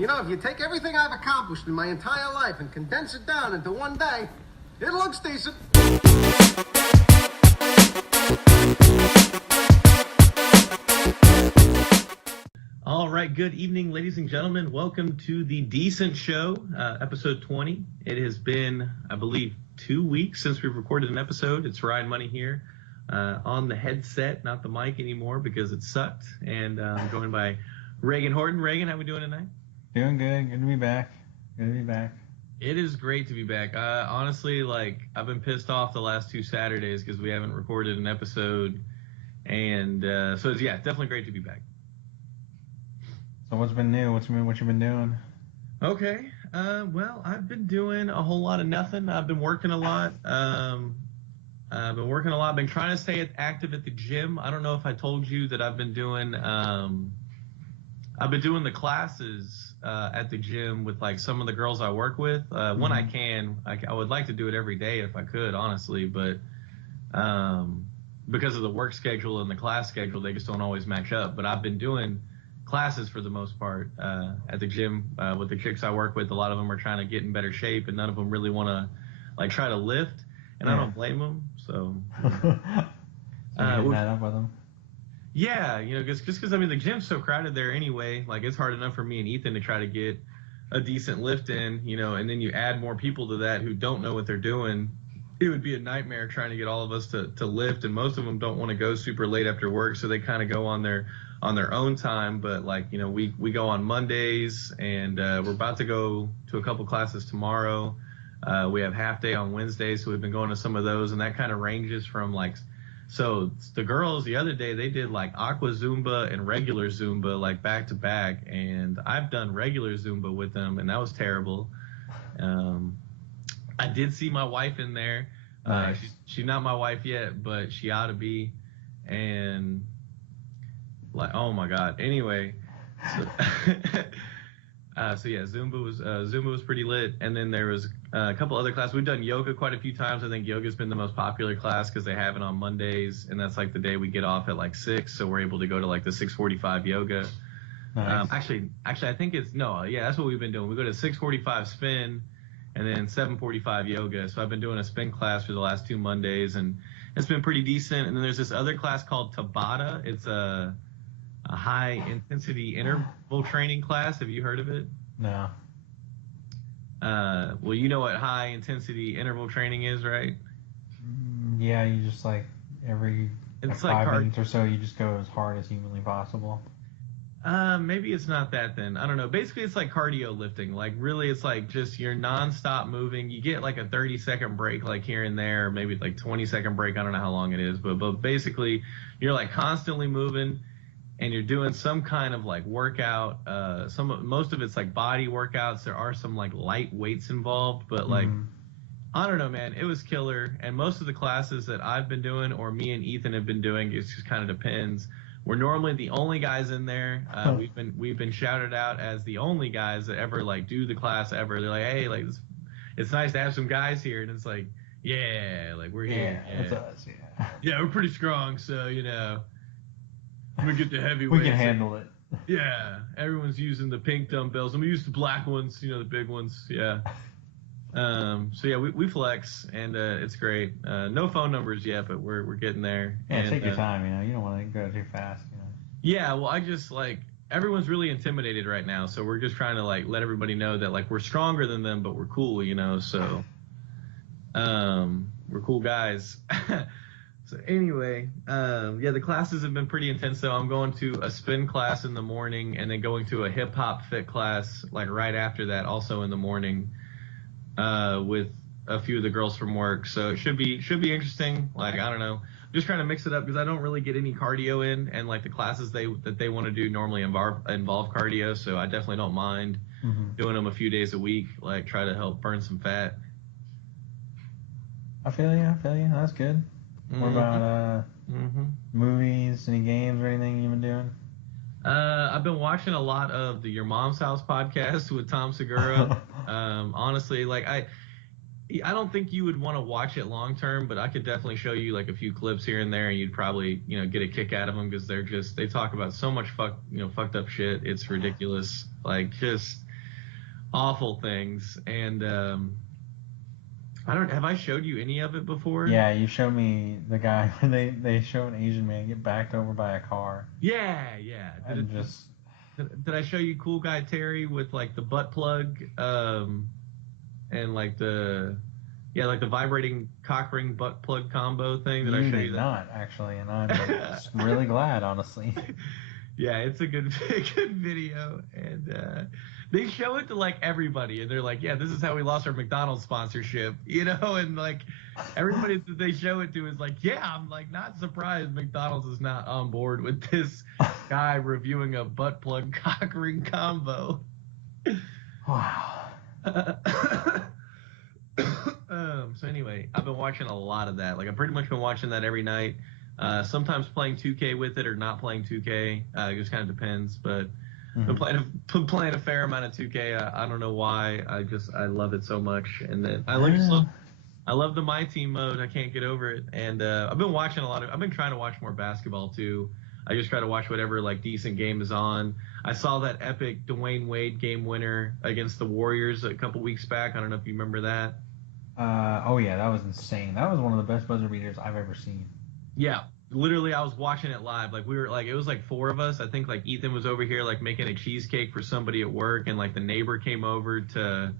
You know, if you take everything I've accomplished in my entire life and condense it down into one day, it looks decent. All right, good evening, ladies and gentlemen. Welcome to The Decent Show, episode 20. It has been, I believe, 2 weeks since we've recorded an episode. It's Ryan Money here on the headset, not the mic anymore because it sucked. And I'm joined by Reagan Horton. Reagan, how we doing tonight? Doing good. Good to be back. It is great to be back. Honestly, I've been pissed off the last 2 Saturdays because we haven't recorded an episode. And so it's, definitely great to be back. So what's been new? What you been doing? Okay. Well, I've been doing a whole lot of nothing. I've been working a lot. Been trying to stay active at the gym. I don't know if I told you that I've been doing the classes at the gym with some of the girls I work with. When I can, I would like to do it every day if I could, honestly, but because of the work schedule and the class schedule, they just don't always match up. But I've been doing classes for the most part at the gym with the chicks I work with. A lot of them are trying to get in better shape, and none of them really want to try to lift, and I don't blame them. So, getting that up with them. Yeah, just because the gym's so crowded there anyway. It's hard enough for me and Ethan to try to get a decent lift in, and then you add more people to that who don't know what they're doing. It would be a nightmare trying to get all of us to lift, and most of them don't want to go super late after work, so they kind of go on their own time. But we go on Mondays, and we're about to go to a couple classes tomorrow. We have half day on Wednesdays, so we've been going to some of those, and that kind of ranges from so the girls the other day, they did aqua Zumba and regular Zumba back to back, and I've done regular Zumba with them, and that was terrible. I did see my wife in there. Nice. She's not my wife yet, but she ought to be. And oh my God. Anyway, so yeah, Zumba was pretty lit. And then there was a couple other classes. We've done yoga quite a few times. I think yoga's been the most popular class because they have it on Mondays, and that's the day we get off at 6, so we're able to go to the 6:45 yoga. Nice. Actually, I think that's what we've been doing. We go to 6:45 spin, and then 7:45 yoga. So I've been doing a spin class for the last 2 Mondays, and it's been pretty decent. And then there's this other class called Tabata. It's a high intensity interval training class. Have you heard of it? No. Well, you know what high intensity interval training is, right? Yeah, you just every 5 minutes or so, you just go as hard as humanly possible. Maybe it's not that then. I don't know. Basically, it's like cardio lifting. Really, it's just you're nonstop moving. You get a 30-second break here and there, or maybe 20-second break. I don't know how long it is, but basically, you're constantly moving, and you're doing some kind of workout. Most of it's body workouts. There are some light weights involved, but I don't know, man. It was killer. And most of the classes that I've been doing, or me and Ethan have been doing, it just kind of depends. We're normally the only guys in there. We've been shouted out as the only guys that ever do the class ever. They're hey, it's nice to have some guys here, and it's yeah, we're here. Yeah, that's us. Yeah. Yeah, we're pretty strong, so we get the heavyweights. We can handle it. Yeah, everyone's using the pink dumbbells, and we use the black ones, the big ones. Yeah. So yeah, we flex, and it's great. No phone numbers yet, but we're getting there. Yeah, and, take your time. You don't want to go too fast. Yeah, well, I just everyone's really intimidated right now, so we're just trying to let everybody know that we're stronger than them, but we're cool, So, we're cool guys. So anyway, the classes have been pretty intense. So I'm going to a spin class in the morning, and then going to a hip hop fit class right after that, also in the morning. With a few of the girls from work, so it should be interesting. I don't know, just trying to mix it up because I don't really get any cardio in, and the classes that they want to do normally involve cardio, so I definitely don't mind doing them a few days a week, try to help burn some fat. I feel you. That's good. What about movies, any games or anything you've been doing? I've been watching a lot of the Your Mom's House podcast with Tom Segura. Honestly, I don't think you would want to watch it long term, but I could definitely show you a few clips here and there, and you'd probably get a kick out of them because they talk about so much fucked up shit. It's ridiculous. awful things. And I don't have I showed you any of it before? Yeah, you showed me the guy where they show an Asian man get backed over by a car. Yeah. And just Did I show you Cool Guy Terry with like the butt plug and like the vibrating cock ring butt plug combo thing? Did I show you that? not actually, and I'm really glad, honestly. Yeah, it's a good good video, and they show it to like everybody, and they're like, "Yeah, this is how we lost our McDonald's sponsorship," and like everybody that they show it to is like, "Yeah, I'm like not surprised McDonald's is not on board with this guy reviewing a butt plug cock ring combo." Wow. So anyway, I've been watching a lot of that. Like I've pretty much been watching that every night. Sometimes playing 2K with it or not playing 2K. It just kind of depends. But been playing a fair amount of 2K. I don't know why. I love it so much. And then I love the My Team mode. I can't get over it. And I've been watching I've been trying to watch more basketball too. I just try to watch whatever like decent game is on. I saw that epic Dwayne Wade game winner against the Warriors a couple weeks back. I don't know if you remember that. Oh yeah, that was insane. That was one of the best buzzer beaters I've ever seen. Yeah, literally, I was watching it live. Like we were like, it was like four of us. I think like Ethan was over here like making a cheesecake for somebody at work, and like the neighbor came over to,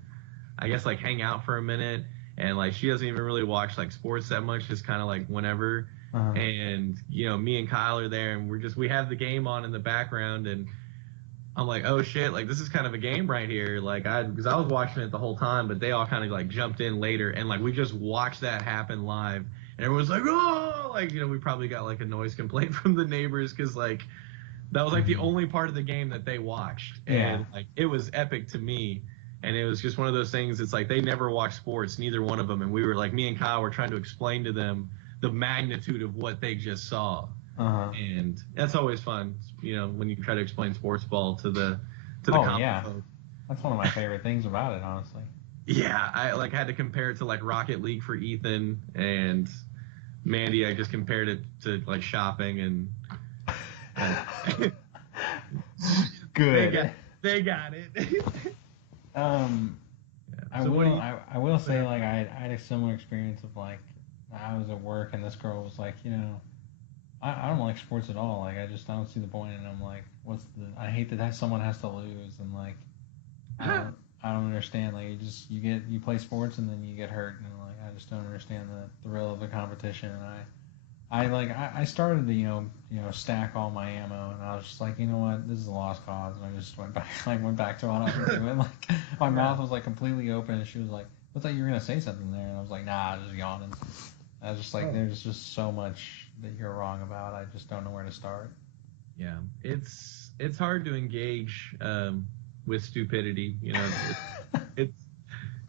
I guess like hang out for a minute. And like she doesn't even really watch like sports that much, just kind of like whenever. And me and Kyle are there, and we have the game on in the background, and I'm like, oh shit, like this is kind of a game right here. Like because I was watching it the whole time, but they all kind of like jumped in later, and like we just watched that happen live, and everyone's like, oh, like we probably got like a noise complaint from the neighbors because like that was like the only part of the game that they watched, and like it was epic to me, and it was just one of those things. It's like they never watch sports, neither one of them, and we were like, me and Kyle were trying to explain to them the magnitude of what they just saw. And that's always fun, when you try to explain sports ball to the yeah, that's one of my favorite things about it, honestly. Yeah, I like had to compare it to like Rocket League for Ethan, and Mandy, I just compared it to like shopping, and good. They got it. I will say like I had a similar experience of like I was at work and this girl was like, I don't like sports at all. Like I don't see the point. And I'm like, I hate that someone has to lose, and like I don't understand. Like you play sports and then you get hurt, and like I just don't understand the thrill of the competition. And I started to stack all my ammo, and I was just like, you know what, this is a lost cause, and I just went back to what I was doing. Like my mouth was like completely open, and she was like, "Looks like you were gonna say something there," and I was like, "Nah, I was just yawning." I was just like, there's just so much that you're wrong about. I just don't know where to start. Yeah, it's hard to engage with stupidity.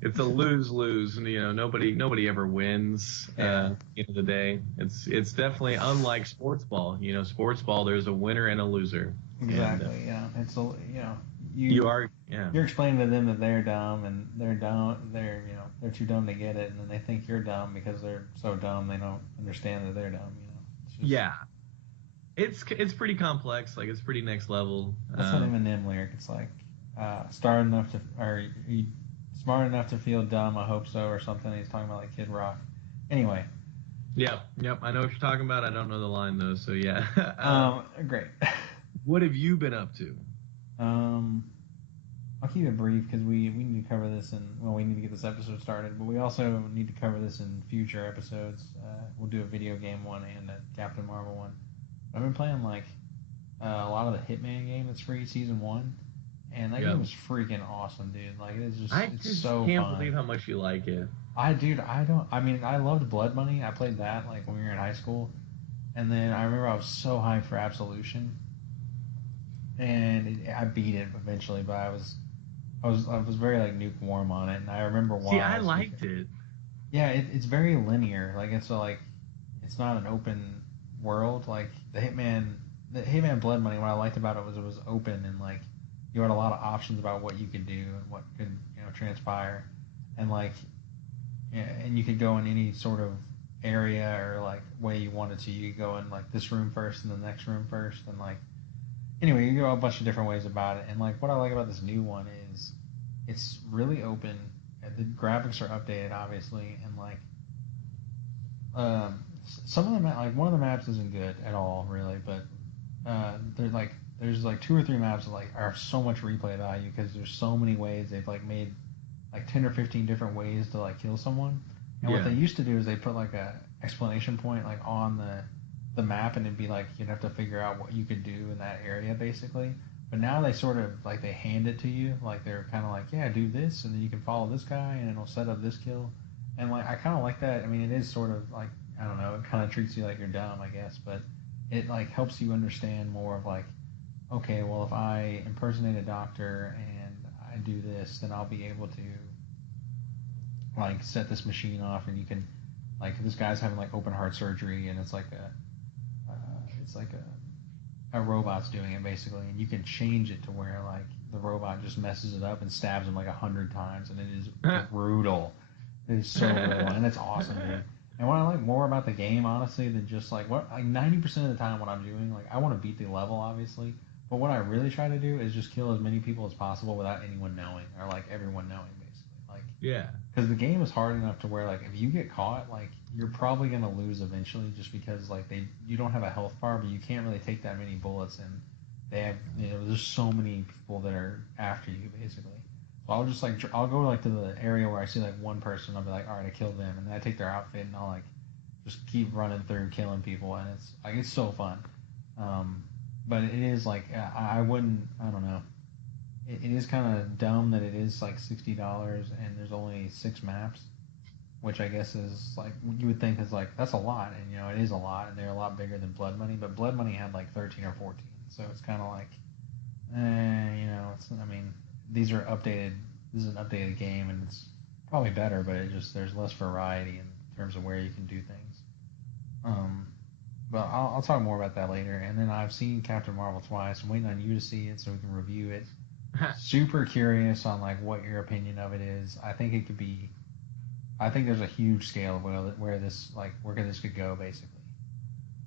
It's a lose-lose, and nobody ever wins. End of the day, it's definitely unlike sports ball. Sports ball, there's a winner and a loser. Exactly. And, it's you're explaining to them that they're dumb, and they're too dumb to get it, and then they think you're dumb because they're so dumb they don't understand that they're dumb. Yeah, it's pretty complex. Like it's pretty next level. That's an Eminem lyric. It's like smart enough to feel dumb. I hope so, or something. He's talking about like Kid Rock. Anyway. Yep. I know what you're talking about. I don't know the line though. So yeah. Great. What have you been up to? I'll keep it brief because we need to cover this we need to get this episode started, but we also need to cover this in future episodes. We'll do a video game one and a Captain Marvel one. I've been playing like a lot of the Hitman game that's free, season 1, and that game is freaking awesome, dude. Like it's so can't fun. believe how much you like it. I loved Blood Money. I played that like when we were in high school, and then I remember I was so hyped for Absolution, and I beat it eventually, but I was very like lukewarm on it, and I remember why. See, I liked it. Yeah, it's very linear. Like it's not an open world. Like the Hitman Blood Money. What I liked about it was open, and like you had a lot of options about what you could do and what could transpire, and like and you could go in any sort of area or like way you wanted to. You could go in like this room first and the next room first, and like anyway, you go a bunch of different ways about it. And like what I like about this new one is it's really open. The graphics are updated, obviously, and like some of the like one of the maps isn't good at all, really, but there's like 2 or 3 maps that like are so much replay value because there's so many ways they've like made like 10 or 15 different ways to like kill someone. And what they used to do is they put like a explanation point like on the map, and it'd be like you'd have to figure out what you could do in that area basically. But now they sort of like they hand it to you, like they're kind of like, yeah, do this, and then you can follow this guy, and it'll set up this kill. And like I kind of like that. I mean, it is sort of like, I don't know, it kind of treats you like you're dumb, I guess, but it like helps you understand more of like, okay, well, if I impersonate a doctor and I do this, then I'll be able to like set this machine off, and you can like this guy's having like open heart surgery, and it's like a robot's doing it basically, and you can change it to where like the robot just messes it up and stabs him like 100 times, and it is brutal. It is so brutal, and it's awesome, dude. And what I like more about the game, honestly, than just like what like 90% of the time what I'm doing, like I want to beat the level, obviously, but what I really try to do is just kill as many people as possible without anyone knowing, or like everyone knowing, basically. Like, Yeah. because the game is hard enough to where like if you get caught, like you're probably gonna lose eventually, just because like you don't have a health bar, but you can't really take that many bullets, and they have, you know, there's so many people that are after you basically. So I'll just like I'll go like to the area where I see like one person, I'll be like, all right, I killed them, and then I take their outfit and I'll like just keep running through killing people, and it's so fun. But it is like I wouldn't, I don't know. It is kind of dumb that it is like $60 and there's only 6 maps, which I guess is like you would think is like that's a lot, and you know it is a lot, and they're a lot bigger than Blood Money, but Blood Money had like 13 or 14, so it's kind of like, you know, it's, I mean, these are updated. This is an updated game, and it's probably better, but it just there's less variety in terms of where you can do things. But I'll talk more about that later. And then I've seen Captain Marvel twice. I'm waiting on you to see it so we can review it. Super curious on like what your opinion of it is. I think it could be. I think there's a huge scale of where this could go basically.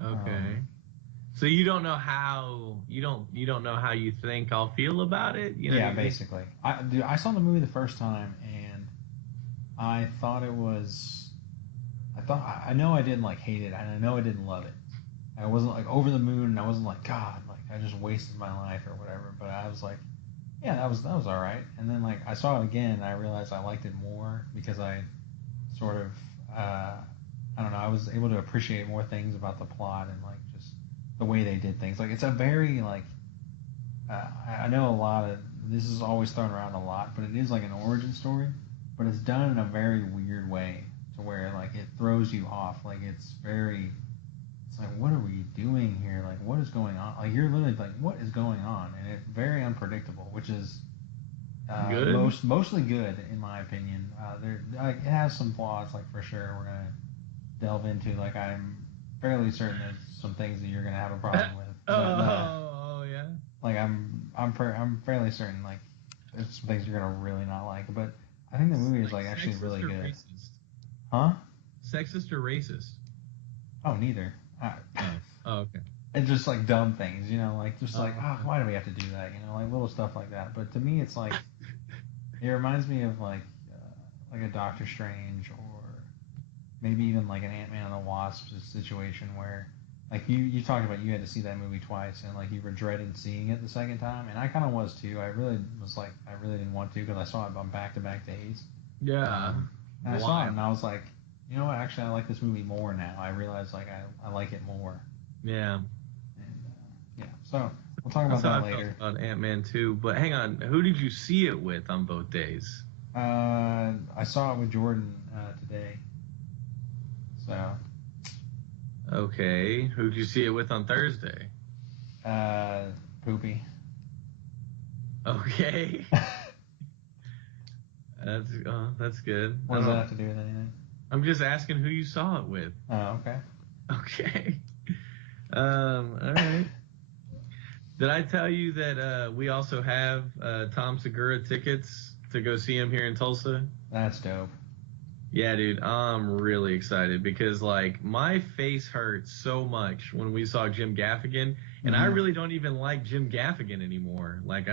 Okay. So you don't know how you don't know how you think I'll feel about it. You know, yeah, basically. I saw the movie the first time, and I thought it was. I know I didn't like hate it, and I know I didn't love it. I wasn't like over the moon, and I wasn't like, God, like I just wasted my life or whatever. But I was like, yeah, that was all right. And then like I saw it again, and I realized I liked it more because I sort of I don't know, I was able to appreciate more things about the plot and like just the way they did things. Like it's a very like I know a lot of this is always thrown around a lot, but it is like an origin story, but it's done in a very weird way to where like it throws you off. Like it's like, what are we doing here? Like, what is going on? Like, you're literally like, what is going on? And it's very unpredictable, which is good. Mostly good in my opinion. Like, it has some flaws, like for sure. We're gonna delve into. Like, I'm fairly certain there's some things that you're gonna have a problem with. But, yeah. Like, I'm fairly certain like there's some things you're gonna really not like. But I think the movie is like actually really good. Racist? Huh? Sexist or racist? Oh, neither. Oh, okay. And just like dumb things, you know, like just like, why do we have to do that? You know, like little stuff like that. But to me, it's like it reminds me of like a Doctor Strange, or maybe even like an Ant-Man and the Wasp situation where like you talked about you had to see that movie twice, and like you regretted seeing it the second time, and I kind of was too. I really didn't want to because I saw it on back-to-back days. Yeah. And I saw it and I was like, you know what? Actually, I like this movie more now. I realize like I like it more. Yeah. And yeah, so we'll talk about that later. On Ant-Man 2, but hang on, who did you see it with on both days? I saw it with Jordan today. So. Okay, who'd you see it with on Thursday? Poopy. Okay. That's good. What does that have to do with anything? I'm just asking who you saw it with. Oh, okay. Okay. All right. Did I tell you that we also have Tom Segura tickets to go see him here in Tulsa? That's dope. Yeah, dude, I'm really excited because like my face hurt so much when we saw Jim Gaffigan, and I really don't even like Jim Gaffigan anymore. Like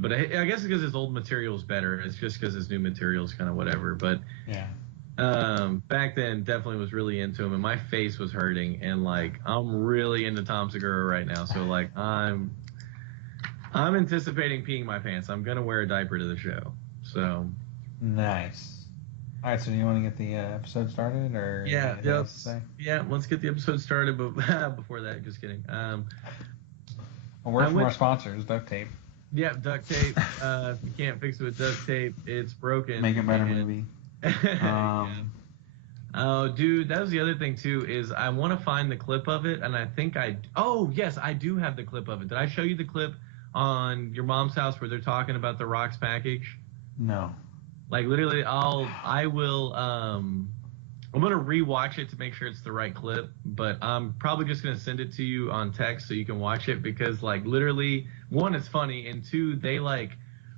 But I guess because his old material is better. It's just because his new material is kind of whatever. But Yeah. back then, definitely was really into him, and my face was hurting. And like, I'm really into Tom Segura right now. So like, I'm anticipating peeing my pants. I'm gonna wear a diaper to the show. So. Nice. All right. So do you want to get the episode started, or Yeah. anything else to say? Yeah. Let's get the episode started. But before that, just kidding. A word from our sponsors, duct tape. Yeah, duct tape. If you can't fix it with duct tape, it's broken. Make it better, movie. Yeah. Oh, dude, that was the other thing too. Is I want to find the clip of it, and I think Oh, yes, I do have the clip of it. Did I show you the clip on your mom's house where they're talking about the Rocks package? No. Like literally, I'm gonna rewatch it to make sure it's the right clip, but I'm probably just gonna send it to you on text so you can watch it because like literally, one, it's funny, and two, they like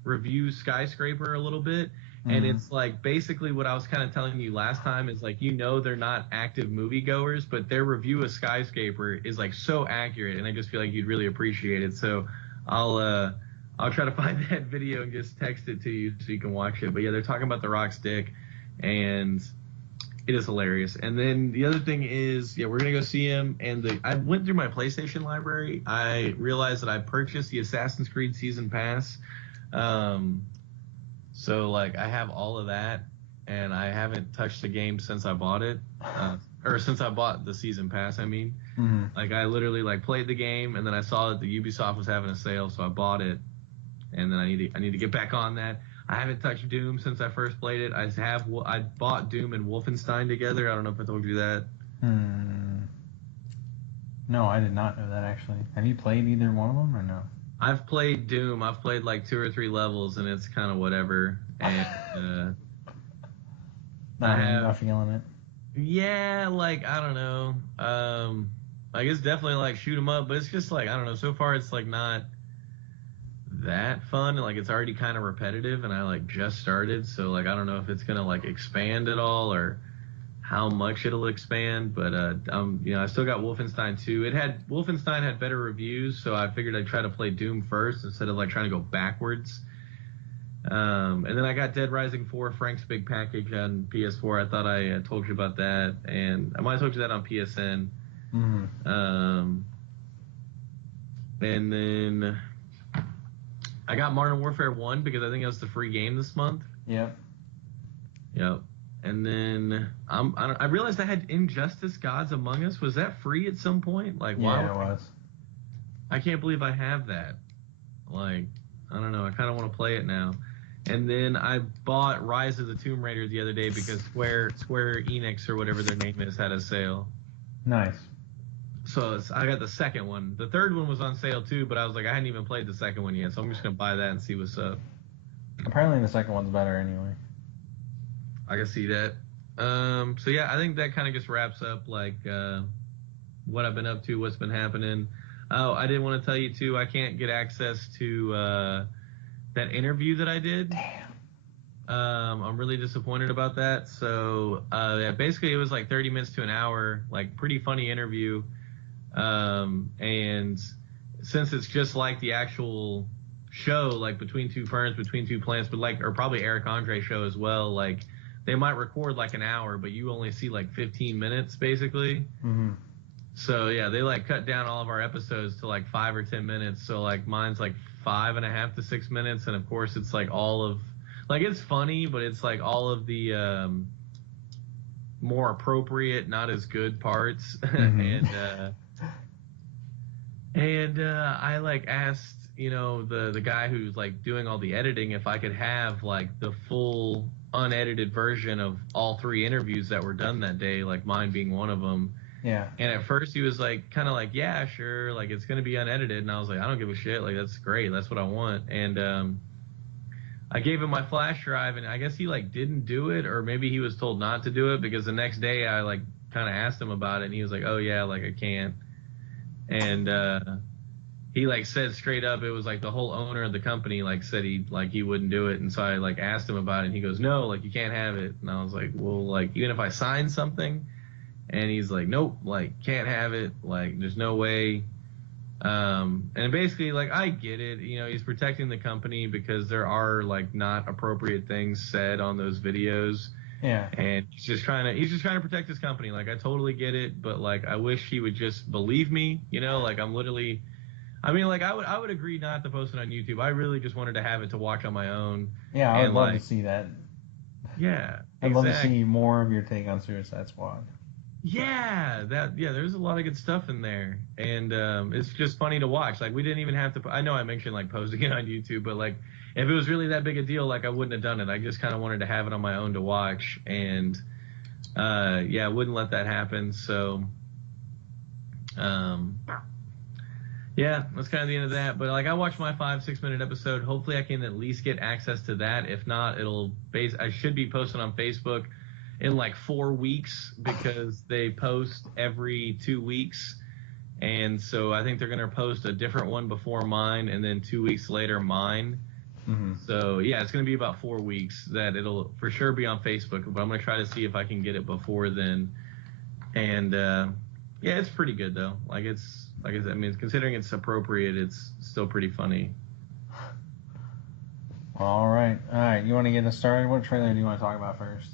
review Skyscraper a little bit, and it's like basically what I was kind of telling you last time is like they're not active moviegoers, but their review of Skyscraper is like so accurate, and I just feel like you'd really appreciate it. So I'll try to find that video and just text it to you so you can watch it. But yeah, they're talking about the Rock's dick, and it is hilarious. And then the other thing is, yeah, we're gonna go see him. And I went through my PlayStation library. I realized that I purchased the Assassin's Creed Season Pass. So like I have all of that, and I haven't touched the game since I bought it, or since I bought the Season Pass. I mean, like I literally like played the game, and then I saw that the Ubisoft was having a sale, so I bought it. And then I need to get back on that. I haven't touched Doom since I first played it. I bought Doom and Wolfenstein together. I don't know if I told you that. No, I did not know that actually. Have you played either one of them or no? I've played Doom. I've played like 2 or 3 levels, and it's kind of whatever. And Not feeling it. Yeah, like I don't know. Like it's definitely like shoot 'em up, but it's just like I don't know. So far, it's like not that fun. Like it's already kind of repetitive, and I like just started, so like I don't know if it's gonna like expand at all or how much it'll expand. But I still got Wolfenstein 2. Wolfenstein had better reviews, so I figured I'd try to play Doom first instead of like trying to go backwards. And then I got Dead Rising 4, Frank's Big Package on PS4. I thought I told you about that, and I might have told you that on PSN. And then I got Modern Warfare 1 because I think it was the free game this month. Yep. And then I realized I had Injustice: Gods Among Us. Was that free at some point? Like, yeah, it was. I can't believe I have that. Like, I don't know. I kind of want to play it now. And then I bought Rise of the Tomb Raider the other day because Square Enix or whatever their name is had a sale. Nice. So I got the second one. The third one was on sale too, but I was like, I hadn't even played the second one yet, so I'm just gonna buy that and see what's up. Apparently the second one's better anyway. I can see that. So yeah, I think that kind of just wraps up like what I've been up to, what's been happening. Oh, I did want to tell you too, I can't get access to that interview that I did. Damn. I'm really disappointed about that. So yeah, basically it was like 30 minutes to an hour, like pretty funny interview. And since it's just like the actual show, like between two ferns, between two plants, but like, or probably Eric Andre show as well, like they might record like an hour, but you only see like 15 minutes basically. So yeah, they like cut down all of our episodes to like 5 or 10 minutes. So like mine's like 5.5 to 6 minutes. And of course it's like all of, like it's funny, but it's like all of the more appropriate, not as good parts. And I like asked, the guy who's like doing all the editing if I could have like the full unedited version of all 3 interviews that were done that day, like mine being one of them. Yeah. And at first he was like, kind of like, yeah, sure. Like it's going to be unedited. And I was like, I don't give a shit. Like, that's great. That's what I want. And, I gave him my flash drive, and I guess he like didn't do it, or maybe he was told not to do it, because the next day I like kind of asked him about it, and he was like, oh yeah, like I can't. And he like said straight up, it was like the whole owner of the company like said he wouldn't do it. And so I like asked him about it, and he goes, no, like you can't have it. And I was like, well, like even if I sign something? And he's like, nope, like can't have it, like there's no way. And basically, like, I get it. You know, he's protecting the company because there are like not appropriate things said on those videos. Yeah. And he's just trying to protect his company. Like, I totally get it, but like, I wish he would just believe me. You know, like, I mean, like, I would agree not to post it on YouTube. I really just wanted to have it to watch on my own. Yeah, I would And love to like, see that. yeah, I'd love to exactly. see more of your take on Suicide Squad. Yeah, there's a lot of good stuff in there, and it's just funny to watch. Like, we didn't even have to. I know I mentioned like posting it on YouTube, but like, if it was really that big a deal, like, I wouldn't have done it. I just kind of wanted to have it on my own to watch, and yeah, I wouldn't let that happen. So, um, yeah, that's kind of the end of that. But like, I watched my 5-6 minute episode. Hopefully, I can at least get access to that. If not, I should be posting on Facebook in like 4 weeks because they post every 2 weeks. And so I think they're going to post a different one before mine and then 2 weeks later mine. Mm-hmm. So yeah, it's going to be about 4 weeks that it'll for sure be on Facebook, but I'm going to try to see if I can get it before then. And yeah, it's pretty good though. Like I said, I mean, considering it's appropriate, it's still pretty funny. All right. You want to get us started? What trailer do you want to talk about first?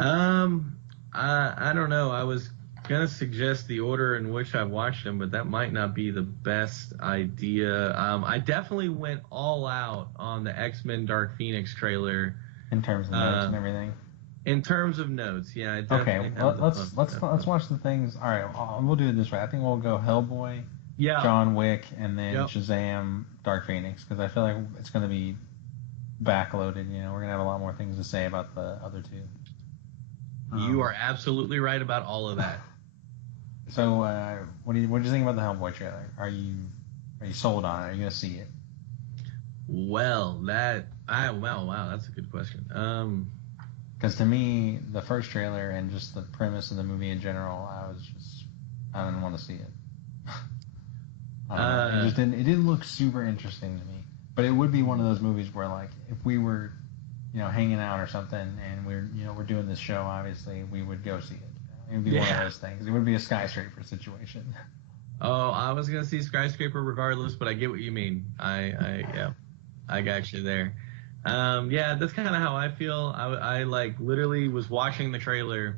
I don't know. I was gonna suggest the order in which I watched them, but that might not be the best idea. I definitely went all out on the X-Men Dark Phoenix trailer. In terms of notes and everything. In terms of notes, yeah. I Okay, let's watch the things. All right, we'll do it this way. I think we'll go Hellboy, Yeah. John Wick, and then Yep. Shazam, Dark Phoenix, because I feel like it's going to be backloaded. You know, we're going to have a lot more things to say about the other two. You are absolutely right about all of that. So, what do you think about the Hellboy trailer? Are you sold on it? Are you going to see it? Well, wow, that's a good question. Because to me, the first trailer and just the premise of the movie in general, I didn't want to see it. I don't know. It just didn't. It didn't look super interesting to me. But it would be one of those movies where, like, if we were, you know, hanging out or something, and we're doing this show, obviously, we would go see it. It would be one of those things. It would be a skyscraper situation. Oh, I was gonna see Skyscraper regardless, but I get what you mean. I got you there. Yeah, that's kind of how I feel. I like literally was watching the trailer,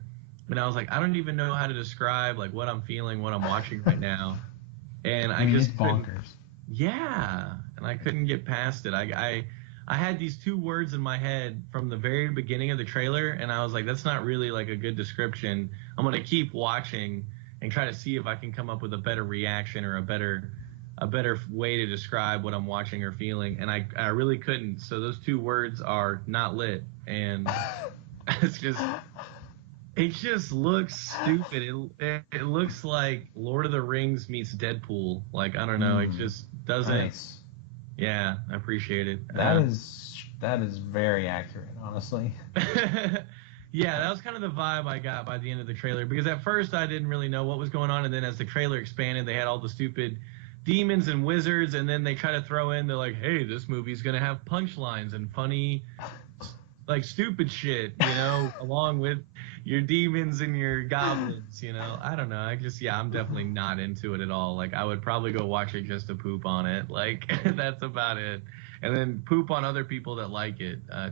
and I was like, I don't even know how to describe like what I'm feeling, what I'm watching right now, and I just it's bonkers. Yeah, and I couldn't get past it. I had these 2 words in my head from the very beginning of the trailer, and I was like, that's not really like a good description. I'm gonna keep watching and try to see if I can come up with a better reaction or a better way to describe what I'm watching or feeling, and I really couldn't. So those 2 words are not lit, and it just looks stupid. It looks like Lord of the Rings meets Deadpool. Like, I don't know, it just doesn't. Nice. Yeah, I appreciate it. That is very accurate, honestly. Yeah, that was kind of the vibe I got by the end of the trailer, because at first I didn't really know what was going on, and then as the trailer expanded, they had all the stupid demons and wizards, and then they try to throw in, they're like, hey, this movie's gonna have punchlines and funny, like, stupid shit, you know, along with your demons and your goblins, you know. I don't know. I'm definitely not into it at all. Like, I would probably go watch it just to poop on it. Like, that's about it. And then poop on other people that like it. I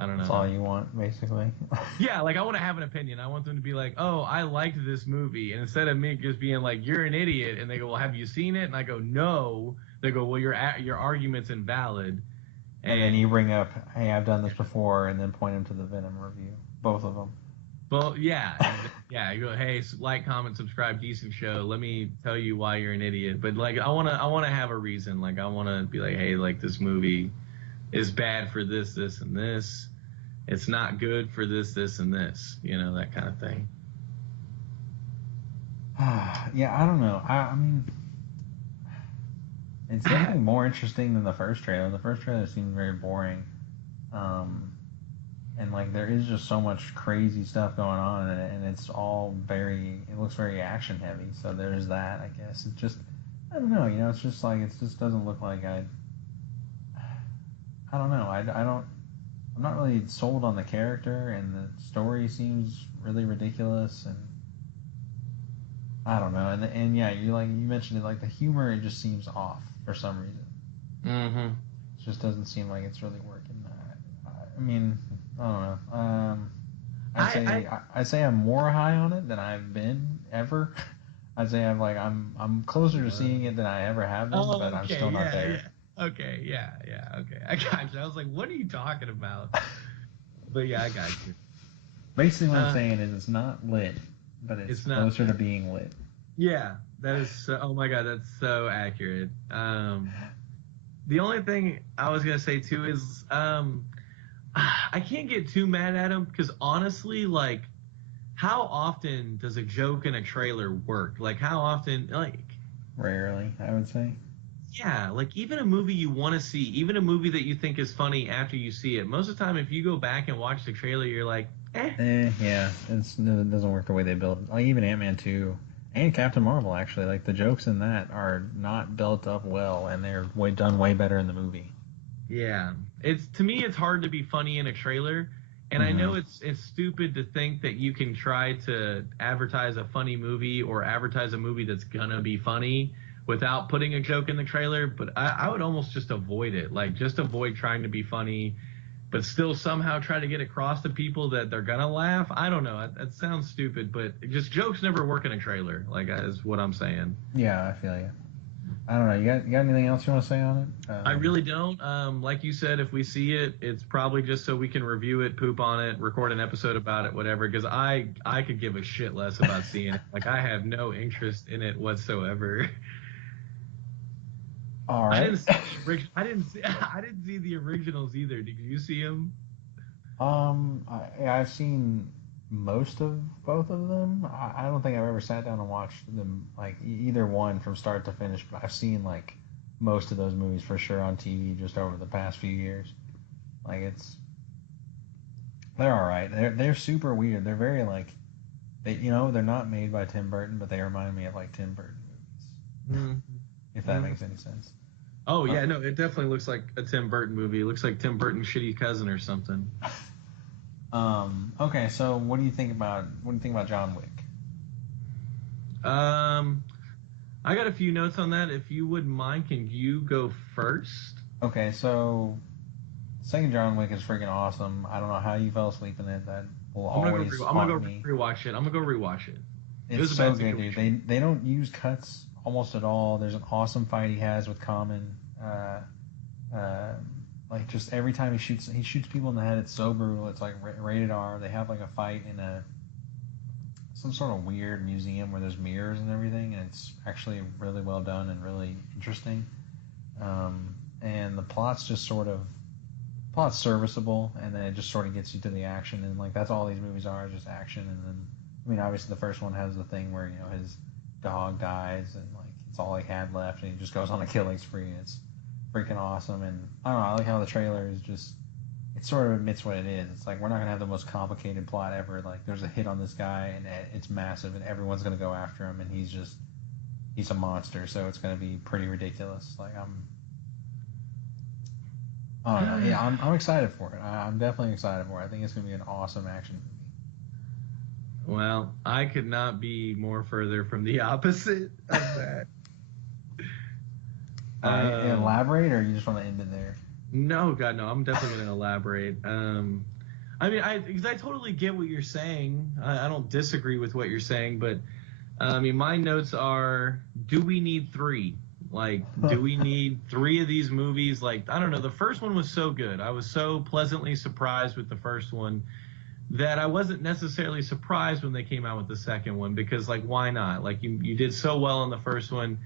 don't know. That's all you want, basically. Yeah, like, I want to have an opinion. I want them to be like, oh, I liked this movie. And instead of me just being like, you're an idiot, and they go, well, have you seen it? And I go, no. They go, well, your argument's invalid. And then you bring up, hey, I've done this before, and then point them to the Venom review. Both of them. Well, yeah. Yeah, you go, hey, like, comment, subscribe, decent show. Let me tell you why you're an idiot. But, like, I want to have a reason. Like, I want to be like, hey, like, this movie is bad for this, this, and this. It's not good for this, this, and this. You know, that kind of thing. Yeah, I don't know. I mean, it's definitely more interesting than the first trailer. The first trailer seemed very boring. And, like, there is just so much crazy stuff going on, and it's all it looks very action heavy. So there's that, I guess. It's just, I don't know, you know, it's just like, it just doesn't look like I don't know. I'm not really sold on the character, and the story seems really ridiculous, and I don't know, and yeah, you mentioned it, like the humor, it just seems off for some reason. Mm-hmm. It just doesn't seem like it's really working. I mean, I don't know. I'd say I'm more high on it than I've been ever. I'd say I'm closer to seeing it than I ever have been, Oh, but I'm okay, still not yeah, there. yeah. Okay, yeah, okay. I got you. I was like, what are you talking about? But yeah, I got you. Basically, what I'm Uh, saying is it's not lit, but it's it's not. closer to being lit. Yeah, that is. Oh my God, that's so accurate. The only thing I was gonna say too is, I can't get too mad at him because honestly, like, how often does a joke in a trailer work? Like, how often, like, Rarely, I would say. yeah, like even a movie you want to see, even a movie that you think is funny after you see it, most of the time, if you go back and watch the trailer, you're like, eh. Yeah, it doesn't work the way they built it. Like even Ant-Man 2 and Captain Marvel, actually, like the jokes in that are not built up well, and they're done way better in the movie. Yeah, it's to me, it's hard to be funny in a trailer, and I Mm-hmm. know it's stupid to think that you can try to advertise a funny movie or advertise a movie that's gonna be funny without putting a joke in the trailer. But I would almost just avoid it, like just avoid trying to be funny, but still somehow try to get across to people that they're gonna laugh. I don't know. That sounds stupid, but just jokes never work in a trailer. Like is what I'm saying. Yeah, I feel you. I don't know. You got anything else you want to say on it? I really don't. Like you said, if we see it, it's probably just so we can review it, poop on it, record an episode about it, whatever. Because I could give a shit less about seeing it. Like I have no interest in it whatsoever. All I right. didn't see I didn't see the originals either. Did you see them? I've seen most of both of them. I don't think I've ever sat down and watched them like either one from start to finish. But I've seen like most of those movies for sure on TV just over the past few years. Like they're all right. They're super weird. They're very like they're not made by Tim Burton, but they remind me of like Tim Burton movies. If that Mm-hmm. makes any sense. Oh Uh, yeah, no, it definitely looks like a Tim Burton movie. It looks like Tim Burton's shitty cousin or something. Okay, so what do you think about John Wick? Um, I got a few notes on that. If you wouldn't mind, can you go first? Okay, so second John Wick is freaking awesome. I don't know how you fell asleep in it. That will always I'm gonna haunt go me. rewatch it. I'm gonna go rewatch it. It It's was a so bad good, dude. situation. They don't use cuts almost at all. There's an awesome fight he has with Common. Uh, like just every time he shoots people in the head. It's so brutal. It's like rated R. They have like a fight in some sort of weird museum where there's mirrors and everything, and it's actually really well done and really interesting. And the plot's serviceable, and then it just sort of gets you to the action, and like that's all these movies are, just action. And then I mean, obviously the first one has the thing where his dog dies, and like it's all he had left, and he just goes on a killing spree, and it's freaking awesome. And I don't know, I like how the trailer is just it sort of admits what it is. It's like we're not gonna have the most complicated plot ever. Like there's a hit on this guy, and it's massive, and everyone's gonna go after him, and he's a monster, so it's gonna be pretty ridiculous. Like I don't know. Yeah, I'm excited for it. I'm definitely excited for it. I think it's gonna be an awesome action movie. Well, I could not be more further from the opposite of that. All right, Um, elaborate, or you just want to end it there? no, God, no. I'm definitely going to elaborate. I mean, because I totally get what you're saying. I don't disagree with what you're saying, but I mean, my notes are: do we need three? Like, do we need three of these movies? Like, I don't know. The first one was so good. I was so pleasantly surprised with the first one that I wasn't necessarily surprised when they came out with the second one because, like, why not? Like, you did so well on the first one.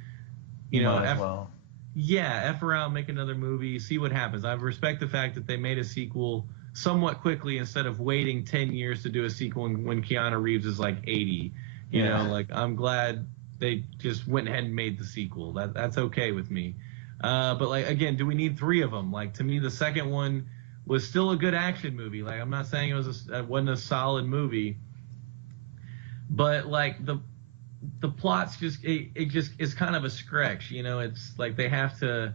You You know, might as well. yeah, F around, make another movie, see what happens. I respect the fact that they made a sequel somewhat quickly instead of waiting 10 years to do a sequel when Keanu Reeves is like 80. You Yeah. know, like I'm glad they just went ahead and made the sequel. That's okay with me. But like again, do we need three of them? Like to me, the second one was still a good action movie. Like I'm not saying it wasn't a solid movie, but like the plot's just it just is kind of a stretch. You know, it's like they have to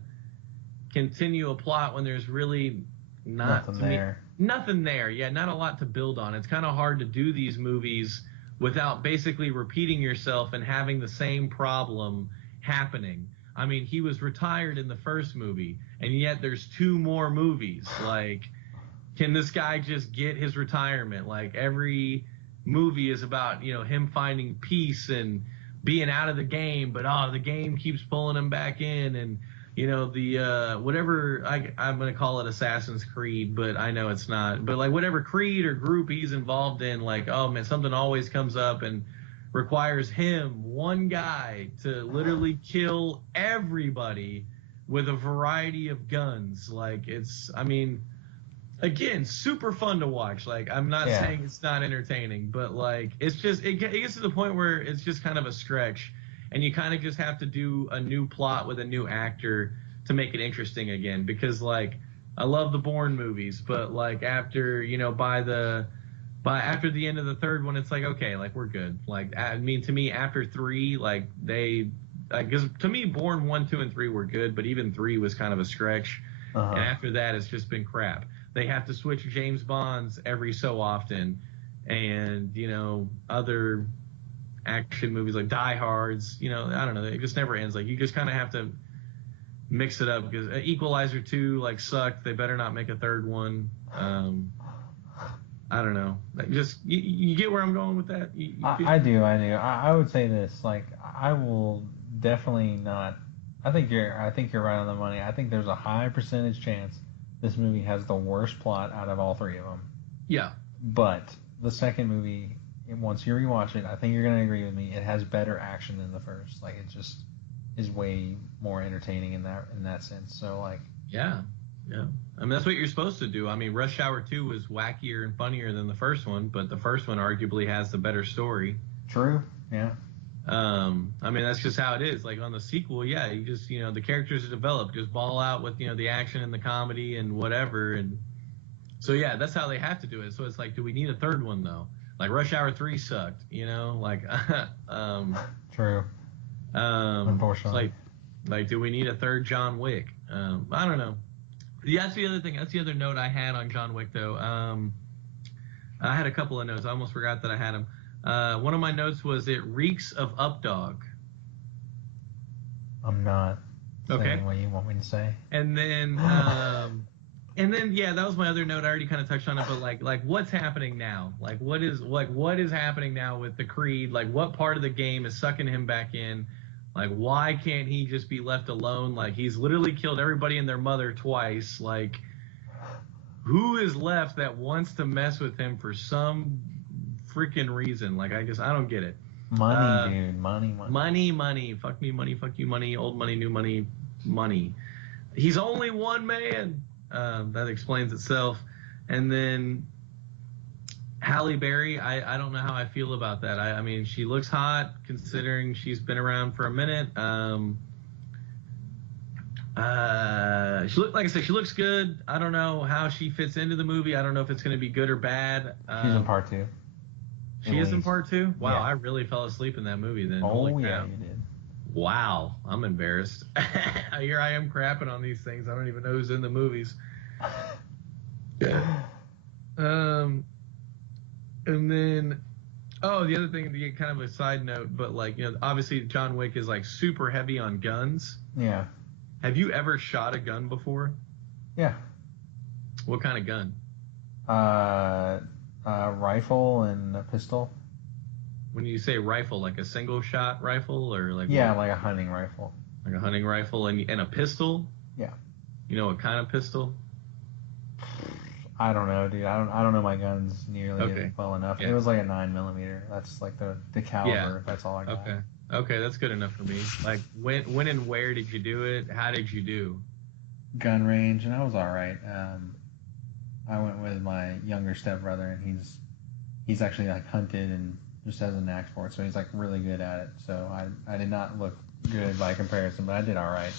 continue a plot when there's really not Nothing to me there. nothing there. Yeah, not a lot to build on. It's kind of hard to do these movies without basically repeating yourself and having the same problem happening. I mean, he was retired in the first movie, and yet there's 2 more movies. Like, can this guy just get his retirement? Like, every movie is about, him finding peace and being out of the game, but the game keeps pulling him back in, and the whatever I'm gonna call it Assassin's Creed, but I know it's not. But like whatever creed or group he's involved in, like, oh man, something always comes up and requires him, one guy, to literally kill everybody with a variety of guns. Like, again, super fun to watch. Like, I'm not saying it's not entertaining, but like, it's just, it gets to the point where it's just kind of a stretch, and you kind of just have to do a new plot with a new actor to make it interesting again. Because like, I love the Bourne movies, but like after, after the end of the third one, it's like, okay, like we're good. Like, I mean, to me, after 3, like because to me, Bourne 1, 2, and 3 were good, but even 3 was kind of a stretch. And after that, it's just been crap. They have to switch James Bonds every so often, and other action movies like Die Hards. I don't know. It just never ends. Like, you just kind of have to mix it up, because Equalizer 2 like sucked. They better not make a third one. I don't know. Just you get where I'm going with that? I do. I would say this. Like, I will definitely not. I think you're right on the money. I think there's a high percentage chance this movie has the worst plot out of all 3 of them. Yeah. But the second movie, once you rewatch it, I think you're gonna agree with me. It has better action than the first. Like, it just is way more entertaining in that sense. So like. Yeah. I mean, that's what you're supposed to do. I mean, Rush Hour 2 was wackier and funnier than the first one, but the first one arguably has the better story. True. Yeah. I mean, that's just how it is. Like, on the sequel, you just, the characters are developed, just ball out with, the action and the comedy and whatever. And so, that's how they have to do it. So it's like, do we need a third one though? Like, Rush Hour 3 sucked, like, True. Unfortunately. Like, do we need a third John Wick? I don't know. Yeah, that's the other thing. That's the other note I had on John Wick, though. I had a couple of notes. I almost forgot that I had them. One of my notes was, it reeks of Updog. I'm not saying what you want me to say. And then, that was my other note. I already kind of touched on it, but like what's happening now? Like, what is happening now with the Creed? Like, what part of the game is sucking him back in? Like, why can't he just be left alone? Like, he's literally killed everybody and their mother twice. Like, who is left that wants to mess with him for some freaking reason? Like, I don't get it. Money, dude. Money. Money. Fuck me, money. Fuck you, money. Old money, new money, money. He's only one man. That explains itself. And then Halle Berry, I don't know how I feel about that. I mean, she looks hot considering she's been around for a minute. Like I said, she looks good. I don't know how she fits into the movie. I don't know if it's going to be good or bad. She's in part 2. She is in part 2? Wow, Yeah. I really fell asleep in that movie then. Oh, Holy yeah, crap. you did. Wow, I'm embarrassed. Here I am crapping on these things. I don't even know who's in the movies. And then, the other thing, to get kind of a side note, but like, obviously John Wick is like super heavy on guns. Yeah. Have you ever shot a gun before? Yeah. What kind of gun? Rifle and a pistol. When you say rifle, like a single shot rifle, or like Yeah, what? like a hunting rifle. Like a hunting rifle and a pistol? Yeah. You know what kind of pistol? I don't know, dude. I don't know my guns nearly well enough. Yeah. It was like a 9mm. That's like the caliber. Yeah. That's all I got. Okay, that's good enough for me. Like, when and where did you do it? How did you do? Gun range, and I was all right. I went with my younger stepbrother, and he's actually like hunted and just has a knack for it, so he's like really good at it. So I did not look good by comparison, but I did all right.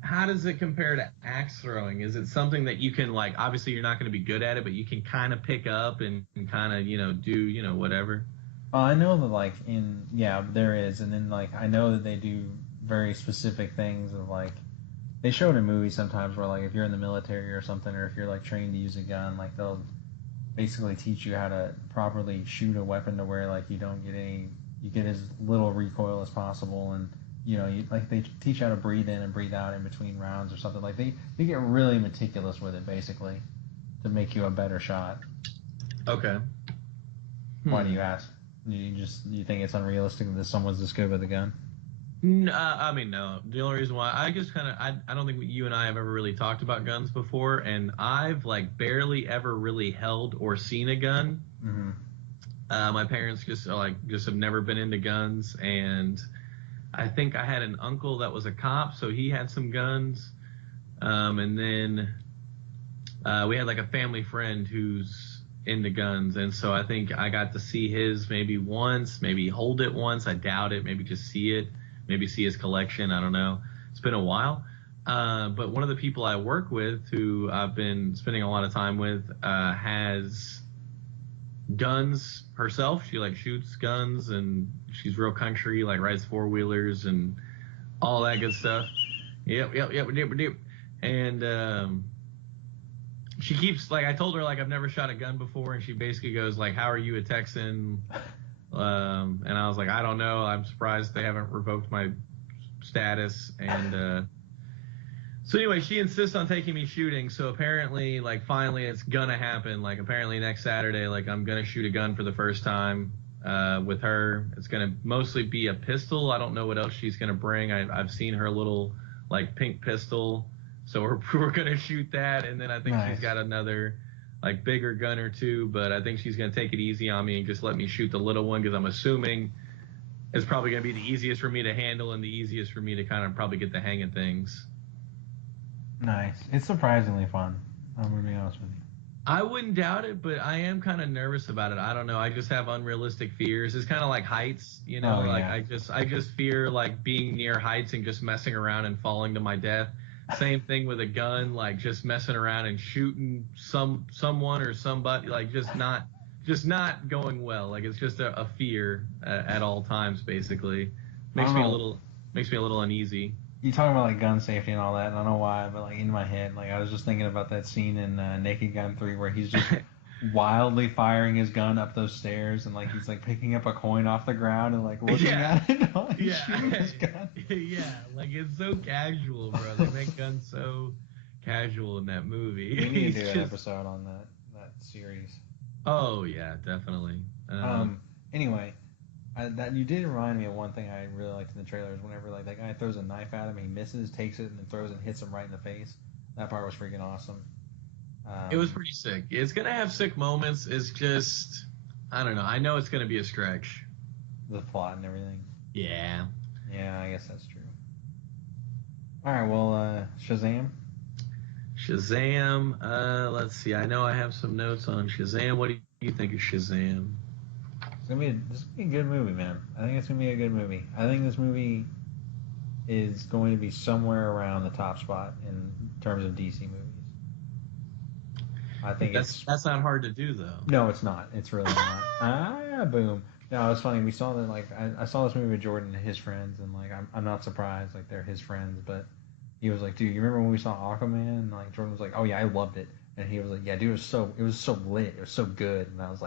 How does it compare to axe throwing? Is it something that you can, like, obviously you're not going to be good at it, but you can kind of pick up and kind of, do, whatever? I know that there is, and then like I know that they do very specific things of like they show it in movies sometimes where like if you're in the military or something, or if you're like trained to use a gun, like basically teach you how to properly shoot a weapon to where like you get as little recoil as possible, and like they teach you how to breathe in and breathe out in between rounds or something. Like they get really meticulous with it basically to make you a better shot. Okay. Why do you ask? You think it's unrealistic that someone's this good with a gun? No, I mean, no. The only reason why I just kind of I don't think you and I have ever really talked about guns before, and I've like barely ever really held or seen a gun. Mm-hmm. My parents just have never been into guns, and I think I had an uncle that was a cop, so he had some guns, and then we had like a family friend who's into guns, and so I think I got to see his maybe once, maybe hold it once. I doubt it. Maybe just see it. Maybe see his collection. I don't know. It's been a while. But one of the people I work with, who I've been spending a lot of time with, has guns herself. She like shoots guns, and she's real country, like rides 4-wheelers and all that good stuff. Yep. And she keeps like, I told her like I've never shot a gun before, and she basically goes like, "How are you a Texan?" And I was like, I don't know. I'm surprised they haven't revoked my status. And so anyway, she insists on taking me shooting. So apparently, like, finally it's gonna happen. Like, apparently next Saturday, like, I'm gonna shoot a gun for the first time with her. It's gonna mostly be a pistol. I don't know what else she's gonna bring. I've seen her little like pink pistol, so we're gonna shoot that. And then I think Nice. she's got another like bigger gun or two, but I think she's going to take it easy on me and just let me shoot the little one, because I'm assuming it's probably going to be the easiest for me to handle and the easiest for me to kind of probably get the hang of things. Nice. It's surprisingly fun. I'm going to be honest with you. I wouldn't doubt it, but I am kind of nervous about it. I don't know. I just have unrealistic fears. It's kind of like heights, you know. Oh, like yeah. I just fear like being near heights and just messing around and falling to my death. Same thing with a gun, like just messing around and shooting someone or somebody, like just not going well. Like it's just a fear at all times, basically. Makes me a little uneasy. You talking about like gun safety and all that, and I don't know why, but like in my head, like I was just thinking about that scene in Naked Gun 3 where he's just wildly firing his gun up those stairs, and like he's like picking up a coin off the ground and like looking at it while he's shooting his gun. Yeah, like it's so casual, bro. They make guns so casual in that movie. We need to do an episode on that series. Oh yeah, definitely. Anyway. That you did remind me of one thing I really liked in the trailers. Whenever like that guy throws a knife at him, he misses, takes it, and then throws it and hits him right in the face. That part was freaking awesome. It was pretty sick. It's gonna have sick moments. It's just, I don't know. I know it's gonna be a stretch. The plot and everything. Yeah. Yeah, I guess that's true. All right, well, Shazam. Shazam. Let's see. I know I have some notes on Shazam. What do you think of Shazam? This is gonna be a good movie, man. I think it's gonna be a good movie. I think this movie is going to be somewhere around the top spot in terms of DC movies. I think that's not hard to do though. No, it's not. It's really not. Boom. No, it's funny. We saw that. Like, I saw this movie with Jordan and his friends, and like, I'm not surprised. Like, they're his friends, but he was like, "Dude, you remember when we saw Aquaman?" And like, Jordan was like, "Oh yeah, I loved it." And he was like, "Yeah, dude, it was so lit. It was so good." And I was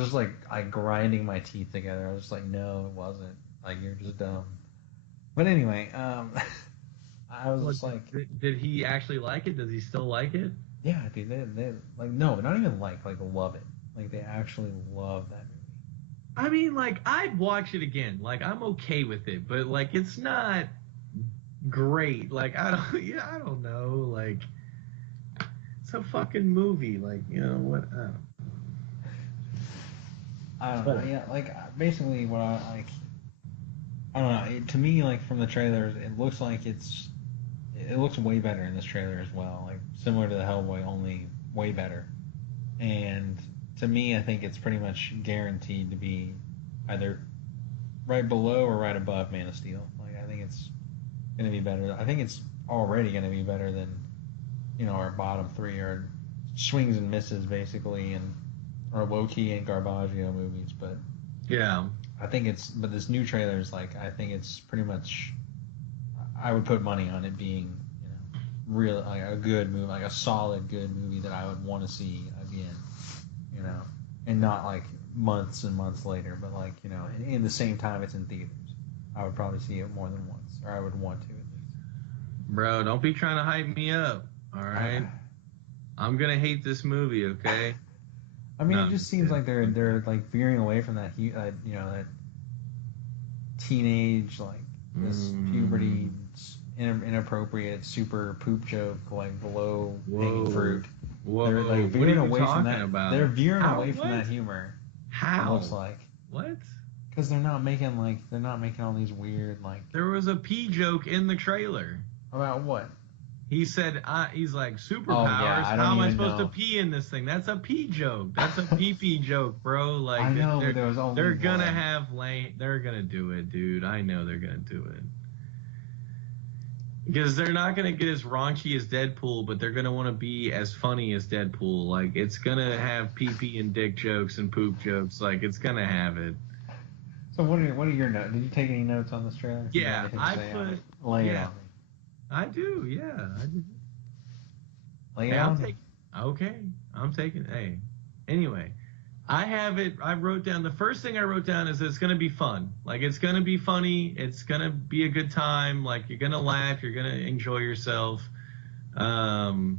just like grinding my teeth together. I was just like, no, it wasn't. Like, you're just dumb. But anyway, I was just like, did he actually like it? Does he still like it? Yeah, dude, they like, no, not even like love it. Like, they actually love that movie. I mean, like, I'd watch it again. Like, I'm okay with it, but like, it's not great. Like, I don't know. Like, it's a fucking movie. Like, you know what? I don't know. Yeah, like basically what I like. I don't know. To me, like from the trailers, it looks like it looks way better in this trailer as well. Like similar to the Hellboy, only way better. And to me, I think it's pretty much guaranteed to be either right below or right above Man of Steel. Like I think it's gonna be better. I think it's already gonna be better than our bottom three are swings and misses basically, and or low-key and Garbaggio movies, but yeah, I think but this new trailer is like, I think it's pretty much, I would put money on it being, real, like a good movie, like a solid good movie that I would want to see again, know, and not like months and months later, but like, you know, in the same time it's in theaters. I would probably see it more than once, or I would want to at least. Bro, don't be trying to hype me up. All right, I'm gonna hate this movie. Okay. I mean, No, it just seems like they're like veering away from that, you know, that teenage like this puberty inappropriate super poop joke like below hanging fruit. Whoa, They're like what are veering you away from talking that. about? They're veering How? away from What? that humor. How? It looks like. What? Because they're not making all these weird like. There was a pee joke in the trailer. About what? He said, he's like, superpowers, I don't how am I even supposed know. to pee in this thing? That's a pee joke. That's a pee joke, bro. Like, I know, but there was only they're gonna one. have they're gonna do it, dude. I know they're gonna do it. Because they're not gonna get as raunchy as Deadpool, but they're gonna want to be as funny as Deadpool. Like, it's gonna have pee and dick jokes and poop jokes. Like, it's gonna have it. So what are your notes? Did you take any notes on this trailer? Yeah, I put. Lay it on me. I do. Yeah, I do. Lay it on me. Okay, I'm taking. Hey, anyway, I have it. I wrote down the first thing I wrote down is it's gonna be fun. Like, it's gonna be funny. It's gonna be a good time. Like, you're gonna laugh. You're gonna enjoy yourself. I'm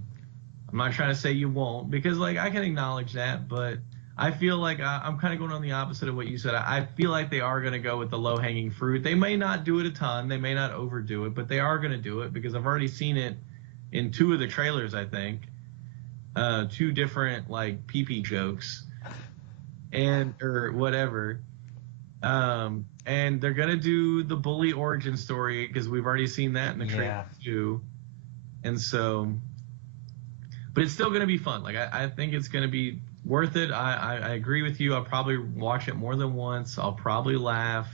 not trying to say you won't, because like I can acknowledge that, but I feel like I'm kind of going on the opposite of what you said. I feel like they are gonna go with the low hanging fruit. They may not do it a ton. They may not overdo it, but they are gonna do it because I've already seen it in 2 of the trailers. I think 2 different like pee jokes. Or whatever, and they're gonna do the bully origin story because we've already seen that in the trailer too, and so, but it's still gonna be fun. Like I think it's gonna be worth it. I agree with you. I'll probably watch it more than once. I'll probably laugh.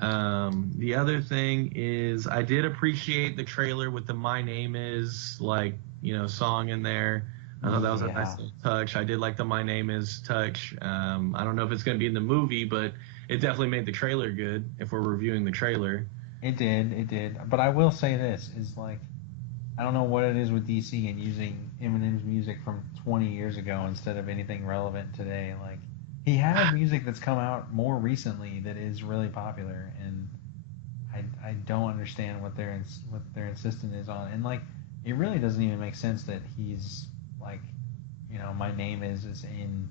The other thing is I did appreciate the trailer with the "My Name Is" like, you know, song in there. I thought that was a nice little touch. I did like the "My Name Is" touch. I don't know if it's going to be in the movie, but it definitely made the trailer good if we're reviewing the trailer. It did. But I will say this, is like, I don't know what it is with DC and using Eminem's music from 20 years ago instead of anything relevant today. Like, he has music that's come out more recently that is really popular, and I don't understand what their insistence is on. And like, it really doesn't even make sense that he's like, you know, "My Name Is" in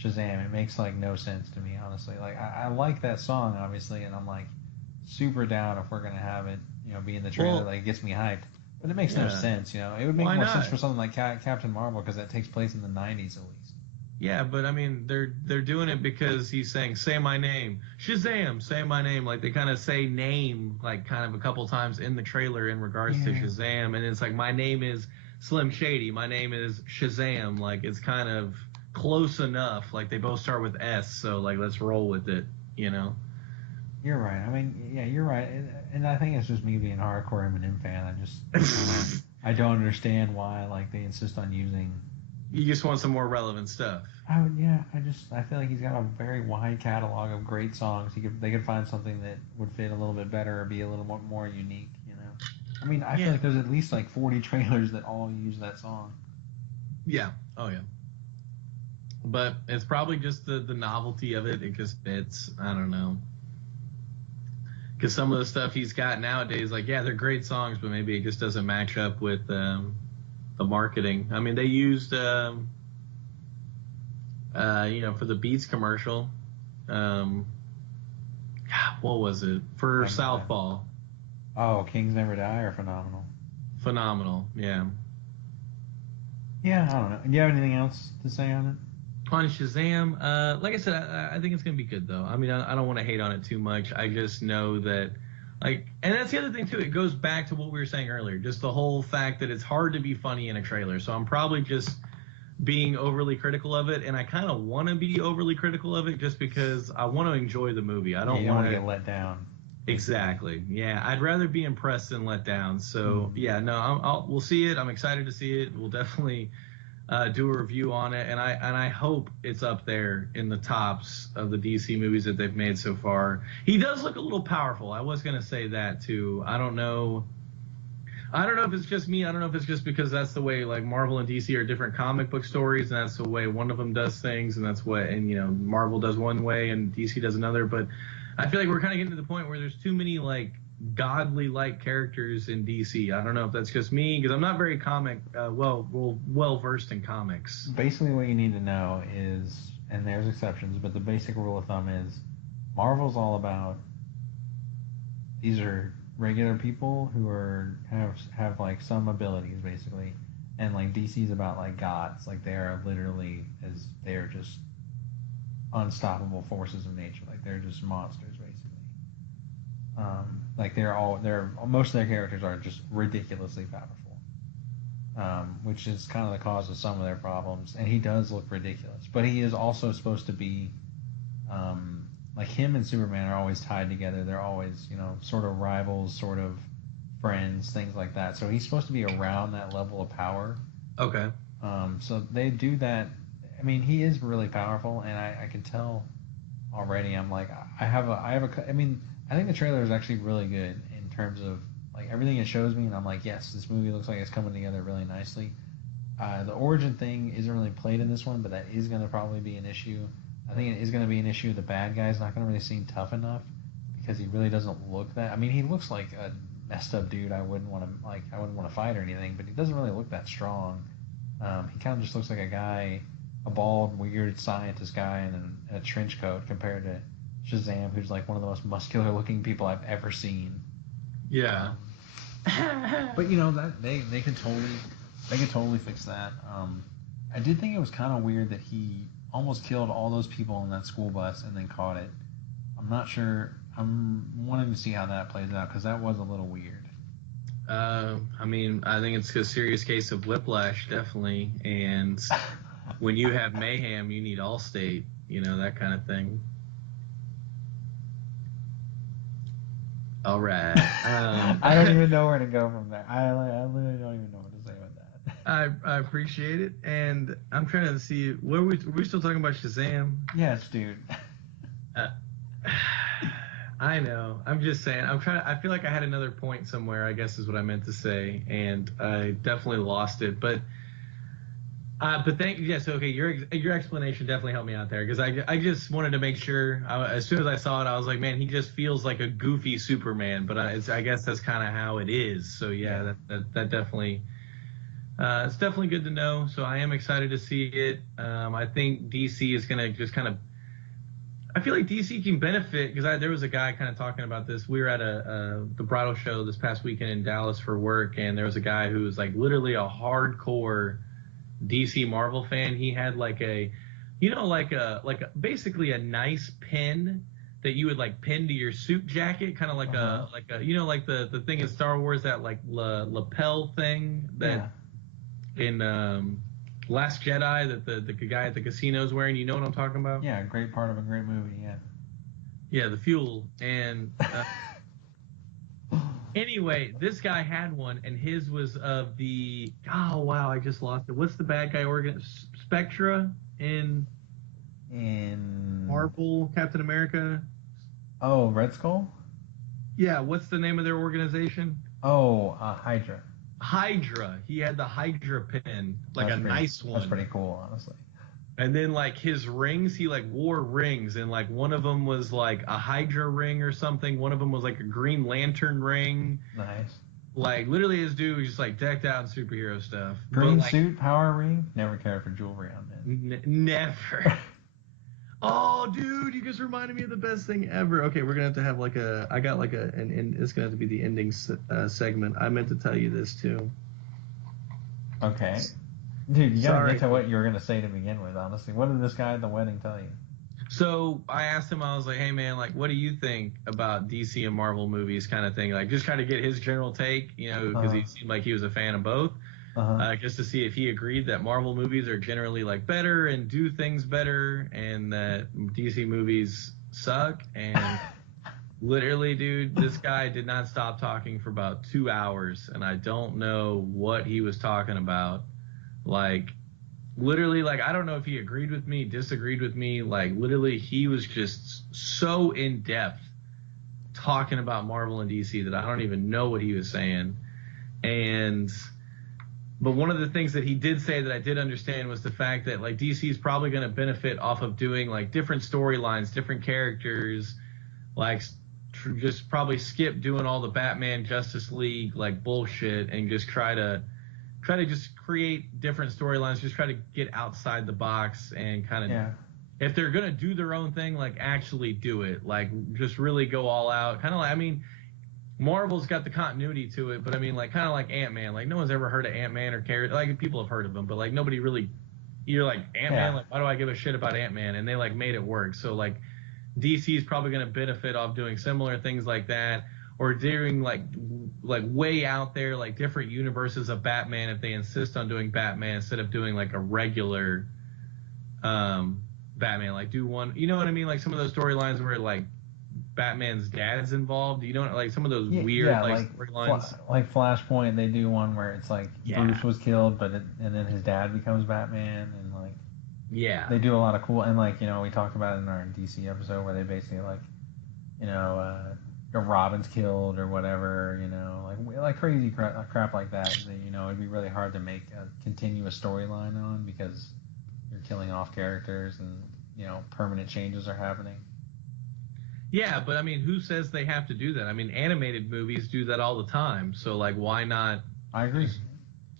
Shazam. It makes like no sense to me, honestly. Like, I like that song obviously, and I'm like super down if we're gonna have it, you know, be in the trailer. Like, it gets me hyped, but it makes no sense. You know, it would make more sense for something like Captain Marvel, because that takes place in the 90s at least. Yeah, but I mean, they're doing it because he's saying, "Say my name, Shazam, say my name." Like, they kind of say name like kind of a couple times in the trailer in regards to Shazam, and it's like, "My name is Slim Shady, my name is Shazam." Like, it's kind of close enough. Like, they both start with S, so like, let's roll with it, you know. You're right. I mean, yeah, you're right, and I think it's just me being a hardcore Eminem fan. I just I don't understand why like they insist on using. You just want some more relevant stuff. I feel like he's got a very wide catalog of great songs. They could find something that would fit a little bit better or be a little more unique, you know. I mean, I feel like there's at least like 40 trailers that all use that song. Yeah. Oh yeah. But it's probably just the novelty of it. It just fits. I don't know. Because some of the stuff he's got nowadays, like, yeah, they're great songs, but maybe it just doesn't match up with the marketing. I mean, they used, you know, for the Beats commercial, what was it? For Southpaw. Oh, Kings Never Die, or Phenomenal? Phenomenal, yeah. Yeah, I don't know. Do you have anything else to say on it? On Shazam, like I said, I think it's going to be good, though. I mean, I don't want to hate on it too much. I just know that, like, and that's the other thing, too. It goes back to what we were saying earlier, just the whole fact that it's hard to be funny in a trailer. So I'm probably just being overly critical of it, and I kind of want to be overly critical of it just because I want to enjoy the movie. I don't want to get let down. Exactly. Yeah, I'd rather be impressed than let down. So, yeah, no, we'll see it. I'm excited to see it. We'll definitely do a review on it, and I hope it's up there in the tops of the DC movies that they've made so far. He does look a little powerful. I was gonna say that too. I don't know I don't know if it's just me. I don't know if it's just because that's the way like Marvel and DC are different comic book stories, and that's the way one of them does things, and that's what, and Marvel does one way and DC does another. But I feel like we're kind of getting to the point where there's too many like godly like characters in DC. I don't know if that's just me because I'm not very well versed in comics. Basically, what you need to know is, and there's exceptions, but the basic rule of thumb is, Marvel's all about these are regular people who have like some abilities basically, and like DC's about like gods, like they are just unstoppable forces of nature, like they're just monsters basically. Like most of their characters are just ridiculously powerful, which is kind of the cause of some of their problems. And he does look ridiculous, but he is also supposed to be like him and Superman are always tied together. They're always, sort of rivals, sort of friends, things like that. So he's supposed to be around that level of power. Okay. So they do that. I mean, he is really powerful, and I can tell already. I'm like, I mean, I think the trailer is actually really good in terms of like everything it shows me, and I'm like, yes, this movie looks like it's coming together really nicely. The origin thing isn't really played in this one, but that is going to probably be an issue. I think it is going to be an issue. The bad guy's not going to really seem tough enough because he really doesn't look that. I mean, he looks like a messed up dude. I wouldn't want to fight or anything, but he doesn't really look that strong. He kind of just looks like a guy, a bald, weird scientist guy in a trench coat compared to Shazam, who's like one of the most muscular-looking people I've ever seen. Yeah. But that they could totally fix that. I did think it was kind of weird that he almost killed all those people in that school bus and then caught it. I'm not sure. I'm wanting to see how that plays out because that was a little weird. I mean, I think it's a serious case of whiplash, definitely. And when you have mayhem, you need Allstate, that kind of thing. All right. I don't even know where to go from there. I literally don't even know what to say with that. I appreciate it, and I'm trying to see were we still talking about Shazam? Yes, dude. I know. I'm just saying. I feel like I had another point somewhere, I guess is what I meant to say, and I definitely lost it. But yes, okay. Your explanation definitely helped me out there because I just wanted to make sure. As soon as I saw it, I was like, man, he just feels like a goofy Superman. But I guess that's kind of how it is. So yeah, that definitely. It's definitely good to know. So I am excited to see it. I think DC is gonna just kind of. I feel like DC can benefit because there was a guy kind of talking about this. We were at the bridal show this past weekend in Dallas for work, and there was a guy who was like literally a hardcore DC Marvel fan. He had like basically a nice pin that you would like pin to your suit jacket, kind of like like the thing in Star Wars, that like lapel thing that in Last Jedi that the guy at the casino is wearing. You know what I'm talking about? Yeah, a great part of a great movie. Yeah, the fuel. And anyway, this guy had one, and his was of the I just lost it. What's the bad guy organ? Spectra in Marvel, Captain America. Oh, Red Skull? Yeah, what's the name of their organization? Hydra. Hydra. He had the Hydra pin, nice one. That's pretty cool, honestly. And then like his rings, he like wore rings, and like one of them was like a Hydra ring or something. One of them was like a Green Lantern ring. Nice. Like literally, his dude was just like decked out in superhero stuff. Green suit, power ring. Never cared for jewelry on men. Never. Oh, dude, you just reminded me of the best thing ever. Okay, we're gonna have to have like it's gonna have to be the ending segment. I meant to tell you this too. Okay. Dude, you gotta get to what you were gonna say to begin with, honestly. What did this guy at the wedding tell you? So I asked him, I was like, hey man, like what do you think about DC and Marvel movies kind of thing? Like just kind of get his general take, because he seemed like he was a fan of both. Just to see if he agreed that Marvel movies are generally like better and do things better, and that DC movies suck. And literally, dude, this guy did not stop talking for about 2 hours, and I don't know what he was talking about. Like, literally, like I don't know if he agreed with me, disagreed with me. Like, literally, he was just so in depth talking about Marvel and DC that I don't even know what he was saying. And but one of the things that he did say that I did understand was the fact that like DC is probably going to benefit off of doing like different storylines, different characters, like just probably skip doing all the Batman Justice League like bullshit and just try to just create different storylines, just try to get outside the box and kind of if they're going to do their own thing, like actually do it, like just really go all out. Kind of like, I mean, Marvel's got the continuity to it, but I mean, like, kind of like Ant-Man. Like, no one's ever heard of Ant-Man or like, people have heard of him, but like, nobody really. You're like Ant-Man. Like, why do I give a shit about Ant-Man? And they like made it work. So like, DC is probably going to benefit off doing similar things like that, or doing like way out there, like different universes of Batman if they insist on doing Batman instead of doing like a regular Batman. Like, do one. You know what I mean? Like some of those storylines where like Batman's dad's involved, you know, like some of those weird storylines. Like Flashpoint, they do one where it's like Bruce was killed, and then his dad becomes Batman, and like they do a lot of cool, and like, you know, we talked about it in our DC episode where they basically like, you know, Robin's killed or whatever, you know, like crazy crap like that. You know, it'd be really hard to make a continuous storyline on because you're killing off characters and, you know, permanent changes are happening. Yeah, but I mean, who says they have to do that? I mean, animated movies do that all the time. So, like, why not? I agree.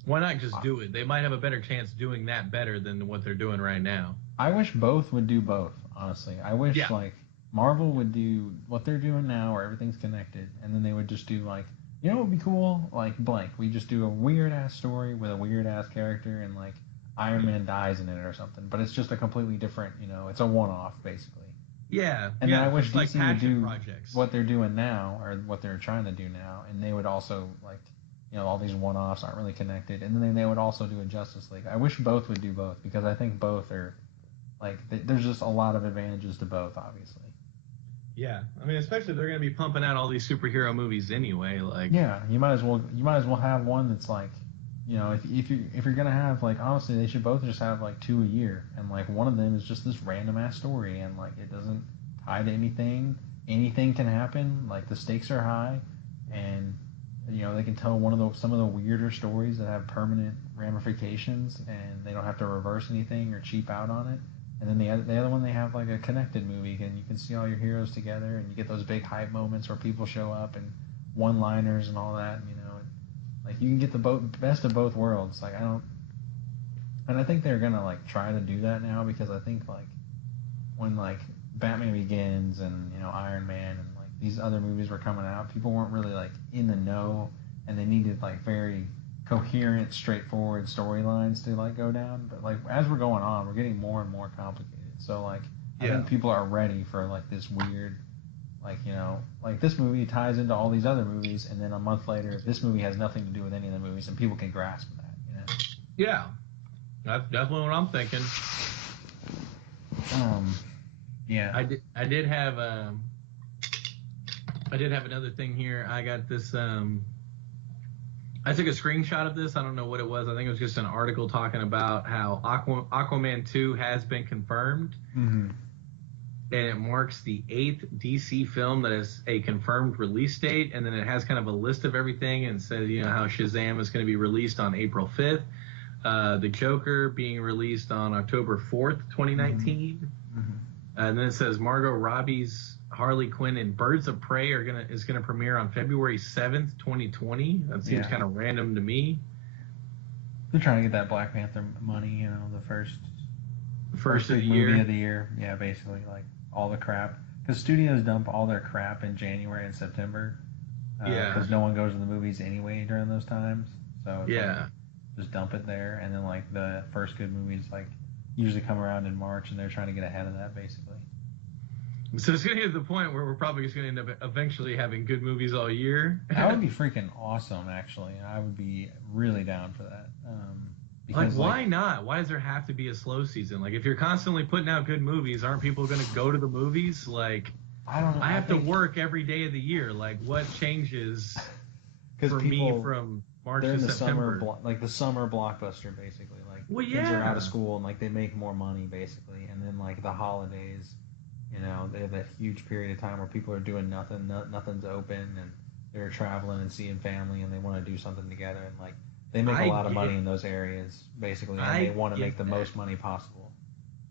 Why not just do it? They might have a better chance doing that better than what they're doing right now. I wish both would do both, honestly. I wish, like, Marvel would do what they're doing now where everything's connected, and then they would just do, like, you know what would be cool? Like, blank. We just do a weird-ass story with a weird-ass character, and, like, Iron Man dies in it or something. But it's just a completely different, you know, it's a one-off, basically. Yeah, and then I wish DC like would do projects. What they're doing now, or what they're trying to do now, and they would also, like, you know, all these one-offs aren't really connected, and then they would also do a Justice League. I wish both would do both, because I think both are, like, there's just a lot of advantages to both, obviously. Yeah, I mean, especially if they're going to be pumping out all these superhero movies anyway, like. Yeah, you might as well have one that's like, you know, if you're gonna have, like, honestly, they should both just have like 2 a year, and like one of them is just this random ass story, and like it doesn't tie to anything. Anything can happen. Like, the stakes are high, and you know, they can tell some of the weirder stories that have permanent ramifications, and they don't have to reverse anything or cheap out on it. And then the other one, they have like a connected movie, and you can see all your heroes together, and you get those big hype moments where people show up and one-liners and all that, you know. Like, you can get the best of both worlds. Like, and I think they're gonna like try to do that now, because I think like when like Batman Begins and, you know, Iron Man and like these other movies were coming out, people weren't really like in the know, and they needed like very coherent, straightforward storylines to like go down. But like as we're going on, we're getting more and more complicated. So like I think people are ready for like this weird, like, you know, like this movie ties into all these other movies, and then a month later, this movie has nothing to do with any of the movies, and people can grasp that, you know? Yeah, that's definitely what I'm thinking. Yeah. I did have another thing here. I got this. I took a screenshot of this. I don't know what it was. I think it was just an article talking about how Aquaman 2 has been confirmed. Mm-hmm. And it marks the 8th DC film that is a confirmed release date, and then it has kind of a list of everything, and says, you know, how Shazam is going to be released on April 5th, The Joker being released on October 4th, 2019, and then it says Margot Robbie's Harley Quinn and Birds of Prey is gonna premiere on February 7th, 2020. That seems kind of random to me. They're trying to get that Black Panther money, you know, the first of the movie year. of the year. Yeah, basically, like all the crap, because studios dump all their crap in January and September. Because no one goes to the movies anyway during those times. So it's like, just dump it there, and then like the first good movies like usually come around in March, and they're trying to get ahead of that, basically. So it's going to get to the point where we're probably just going to end up eventually having good movies all year. That would be freaking awesome, actually. I would be really down for that. Because, like, why not? Why does there have to be a slow season? Like, if you're constantly putting out good movies, aren't people going to go to the movies? Like, I don't know. I have to work every day of the year. Like, what changes for me from March to September? Like the summer blockbuster, basically. Like, kids are out of school, and like they make more money, basically. And then like the holidays, you know, they have that huge period of time where people are doing nothing, nothing's open, and they're traveling and seeing family and they want to do something together, and like they make a I lot of money get in those areas basically, and I they want to get make the that. most money possible.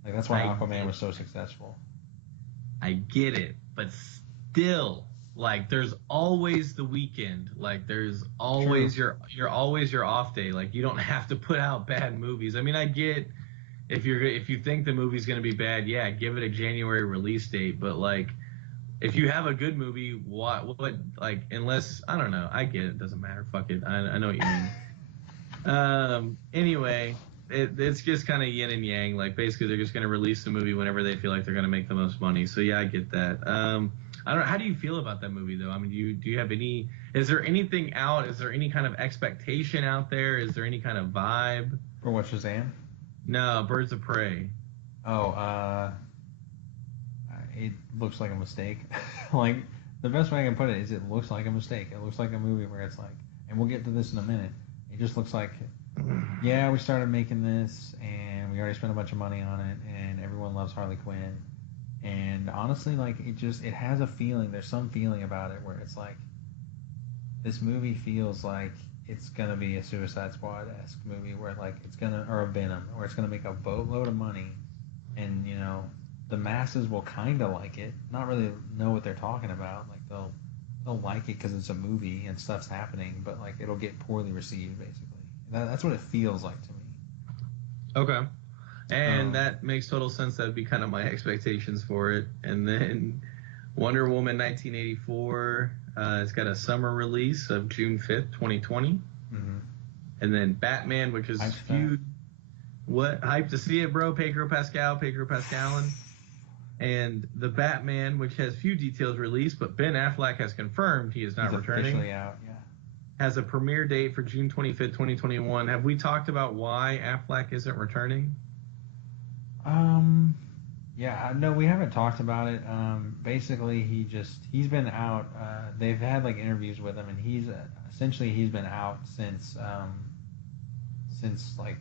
Like that's why I Aquaman get was so that. successful. I get it, but still, like, there's always the weekend. Like, there's True. always you're always your off day. Like, you don't have to put out bad movies. I mean, I get if you think the movie's gonna be bad, yeah, give it a January release date. But like, if you have a good movie, what like unless I don't know, I get it. Doesn't matter. Fuck it. I know what you mean. Anyway, it's just kind of yin and yang. Like basically, they're just going to release the movie whenever they feel like they're going to make the most money. So yeah, I get that. I don't know. How do you feel about that movie though? I mean, do you have any? Is there anything out? Is there any kind of expectation out there? Is there any kind of vibe? For what, Shazam? No, Birds of Prey. Oh, it looks like a mistake. Like the best way I can put it is it looks like a mistake. It looks like a movie where it's like, and we'll get to this in a minute. It just looks like, yeah, we started making this and we already spent a bunch of money on it, and everyone loves Harley Quinn. And honestly, like it has a feeling. There's some feeling about it where it's like this movie feels like it's gonna be a Suicide Squad esque movie where like it's gonna, or a Venom, or it's gonna make a boatload of money, and the masses will kind of like it, not really know what they're talking about. Like they'll like it because it's a movie and stuff's happening, but like it'll get poorly received basically. That's what it feels like to me. Okay. And Um, that makes total sense. That'd be kind of my expectations for it. And then Wonder Woman 1984. It's got a summer release of June 5th, 2020. mm-hmm. And then Batman, which is Hyped for that. few. What? Hype to see it, bro. Pedro Pascalin. And The Batman, which has few details released, but Ben Affleck has confirmed he is not He's returning, officially out. Yeah. has a premiere date for June 25th, 2021. Have we talked about why Affleck isn't returning? Um, yeah, no, we haven't talked about it. Basically, he's been out. They've had like interviews with him, and he's been out since like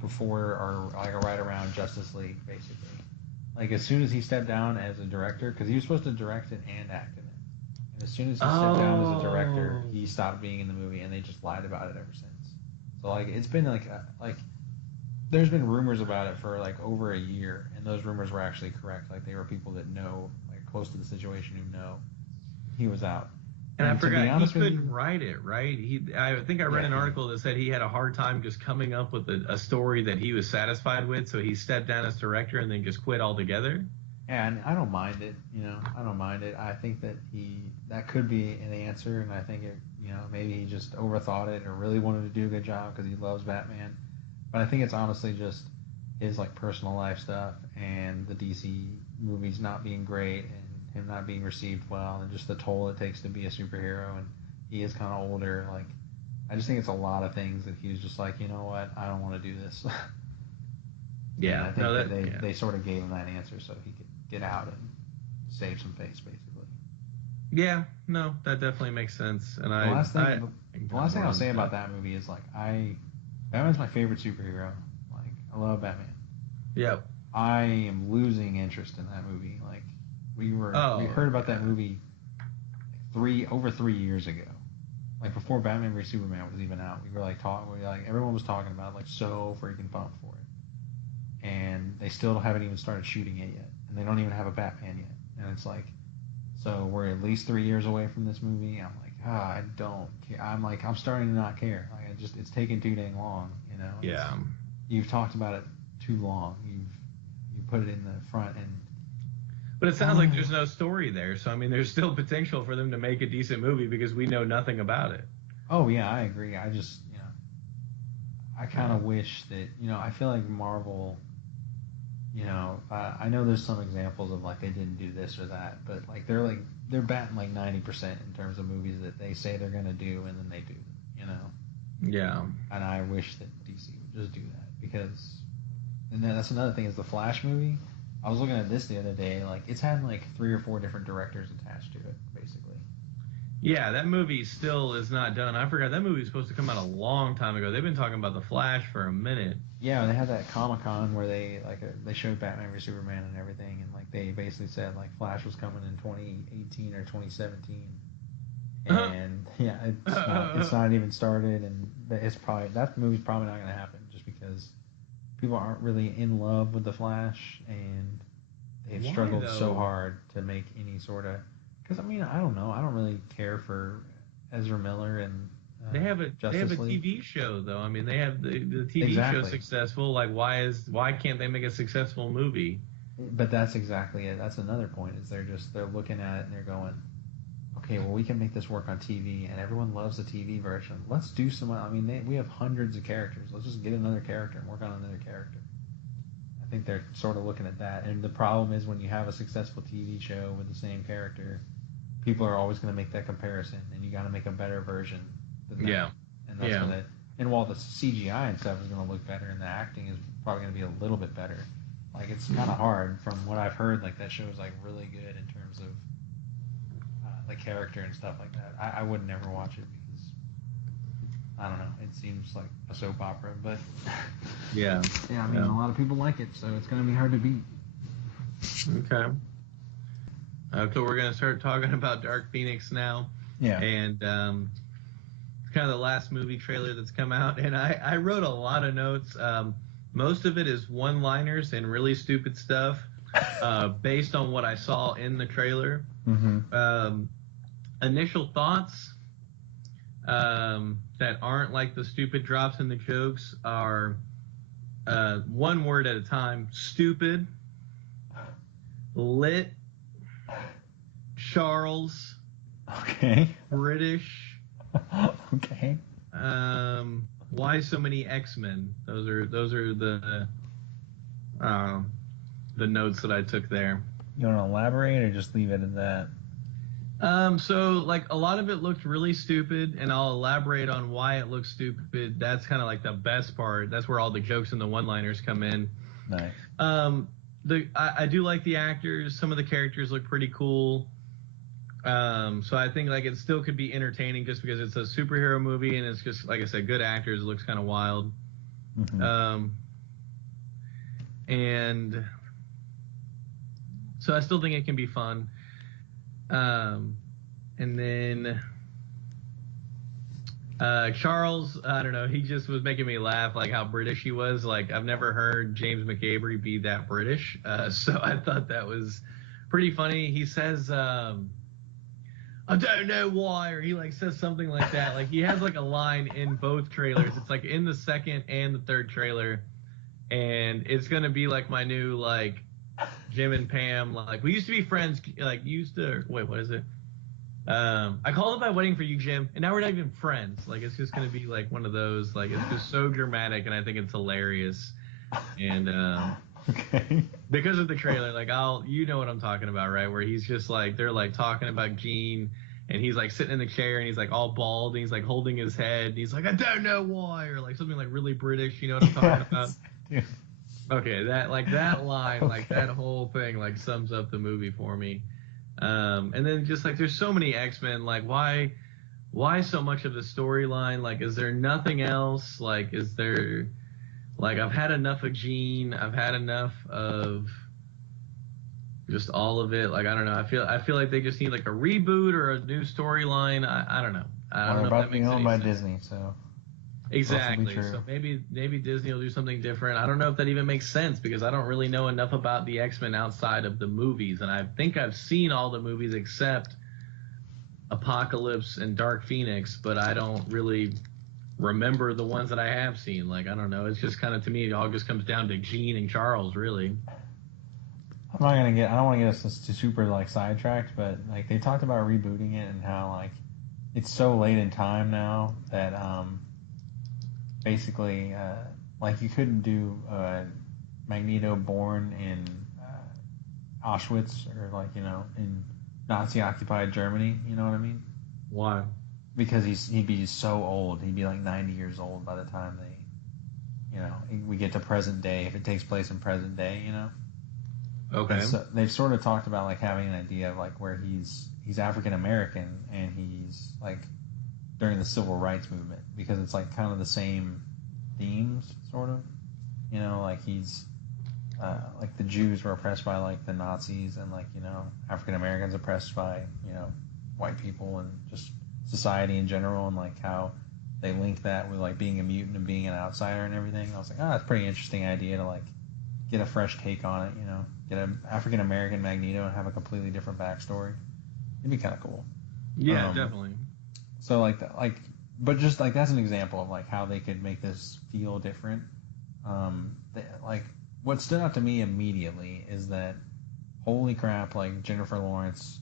before or like right around Justice League, basically. Like as soon as he stepped down as a director, because he was supposed to direct it and act in it, and as soon as he stepped down as a director, Oh. he stopped being in the movie, and they just lied about it ever since. So like it's been like there's been rumors about it for like over a year, and those rumors were actually correct. Like they were people that know, like close to the situation, who know he was out. And I And to be forgot he honest with couldn't you, write it, right? I think I read yeah, an article that said he had a hard time just coming up with a story that he was satisfied with, so he stepped down as director and then just quit altogether. yeah, and I don't mind it. I don't mind it. I think that that could be an answer, and I think maybe he just overthought it or really wanted to do a good job because he loves Batman. But I think it's honestly just his like personal life stuff and the DC movies not being great and him not being received well and just the toll it takes to be a superhero, and he is kind of older. Like I just think it's a lot of things that he was just like, you know what, I don't want to do this. And I Yeah, think no, that that they yeah, they sort of gave him that answer so he could get out and save some face basically. yeah, no, that definitely makes sense. And The last thing I the last thing I'll say that. about that movie is like Batman's my favorite superhero. Like I love Batman. Yep. I am losing interest in that movie. Like we Oh heard about that yeah. movie over 3 years ago. Like before Batman vs Superman was even out, everyone was talking about it, like so freaking pumped for it, and they still haven't even started shooting it yet, and they don't even have a Batman yet, and it's like, so we're at least 3 years away from this movie. I'm like, I don't care. I'm starting to not care. Like it's taken too dang long. Yeah. You've talked about it too long. You put it in the front and But it sounds like there's no story there. So I mean, there's still potential for them to make a decent movie because we know nothing about it. oh yeah, I agree. I just I kind Yeah. of wish that I feel like Marvel. I know there's some examples of like they didn't do this or that, but like they're batting like 90% in terms of movies that they say they're gonna do and then they do them. Yeah. And I wish that DC would just do that because, and then that's another thing is the Flash movie. I was looking at this the other day. Like it's had like 3 or 4 different directors attached to it, basically. Yeah, that movie still is not done. I forgot that movie was supposed to come out a long time ago. They've been talking about The Flash for a minute. Yeah, they had that Comic Con where they showed Batman vs Superman and everything, and like they basically said like Flash was coming in 2018 or 2017. and yeah, it's not even started, and that movie's probably not gonna happen just because people aren't really in love with the Flash, and they've Why, struggled so though? hard to make any sort of. Because I mean, I don't know, I don't really care for Ezra Miller and They have a Justice League. TV show though. I mean, they have the TV show Exactly. successful. Like, why can't they make a successful movie? But that's exactly it. That's another point. Is they're looking at it and they're going, okay, well we can make this work on TV, and everyone loves the TV version. Let's do some. I mean, we have hundreds of characters. Let's just get another character and work on another character. I think they're sort of looking at that. And the problem is when you have a successful TV show with the same character, people are always going to make that comparison, and you got to make a better version than that. Yeah. And that's Yeah. what it. And while the CGI and stuff is going to look better, and the acting is probably going to be a little bit better, like it's kind of hard from what I've heard. Like that show is like really good in terms of the character and stuff like that. I would never watch it because I don't know. It seems like a soap opera, but Yeah. yeah, I mean a lot of people like it, so it's going to be hard to beat. Okay. So we're gonna start talking about Dark Phoenix now. Yeah. And it's kind of the last movie trailer that's come out, and I wrote a lot of notes. Most of it is one-liners and really stupid stuff, based on what I saw in the trailer. Mm-hmm. Initial thoughts that aren't like the stupid drops in the jokes are one word at a time: stupid, lit, Charles, Okay. British. Okay. Why so many X-Men? Those are the notes that I took there. You want to elaborate or just leave it at that? So like a lot of it looked really stupid, and I'll elaborate on why it looks stupid. That's kind of like the best part. That's where all the jokes and the one-liners come in. Nice. I do like the actors. Some of the characters look pretty cool. So I think like it still could be entertaining just because it's a superhero movie and it's just, like I said, good actors. It looks kind of wild. Mm-hmm. And so I still think it can be fun. And then Charles, I don't know, he just was making me laugh, like how British he was. Like I've never heard James McAvoy be that British. So I thought that was pretty funny. He says, I don't know why, or he like says something like that. Like he has like a line in both trailers. It's like in the second and the third trailer, and it's gonna be like my new like Jim and Pam. Like we used to be friends. Like wait, what is it? I called up by waiting for you, Jim, and now we're not even friends. Like it's just gonna be like one of those. Like it's just so dramatic, and I think it's hilarious. And Okay. because of the trailer, like you know what I'm talking about, right? Where he's just like they're like talking about Gene, and he's like sitting in the chair, and he's like all bald, and he's like holding his head, and he's like, I don't know why, or like something like really British. You know what I'm talking about? Dude. Okay, that line, like that whole thing, like sums up the movie for me. And then just like there's so many X-Men, like why so much of the storyline? Like, is there nothing else? Like, is there? Like, I've had enough of Gene. I've had enough of just all of it. Like, I don't know. I feel like they just need like a reboot or a new storyline. I don't know. I don't know if about that to be makes owned any by sense. Disney, so Exactly. true. So maybe Disney will do something different. I don't know if that even makes sense because I don't really know enough about the X-Men outside of the movies, and I think I've seen all the movies except Apocalypse and Dark Phoenix, but I don't really remember the ones that I have seen. Like, I don't know. It's just kind of, to me, it all just comes down to Gene and Charles, really. I don't want to get us to super like sidetracked, but like they talked about rebooting it and how like it's so late in time now that basically like you couldn't do Magneto born in Auschwitz or like in Nazi occupied Germany. You know what I mean? Why? Because he'd be so old. He'd be like 90 years old by the time we get to present day. If it takes place in present day, Okay. And so they've sort of talked about like having an idea of like where he's African American and he's like during the civil rights movement because it's like kind of the same themes sort of. Like he's like the Jews were oppressed by like the Nazis and like African Americans oppressed by white people and just society in general and like how they link that with like being a mutant and being an outsider and everything. I was like, oh, that's a pretty interesting idea to like get a fresh take on it, you know, get an African American Magneto and have a completely different backstory. It'd be kind of cool. Yeah, definitely. So like that, but just like that's an example of like how they could make this feel different. Like what stood out to me immediately is that holy crap, like Jennifer Lawrence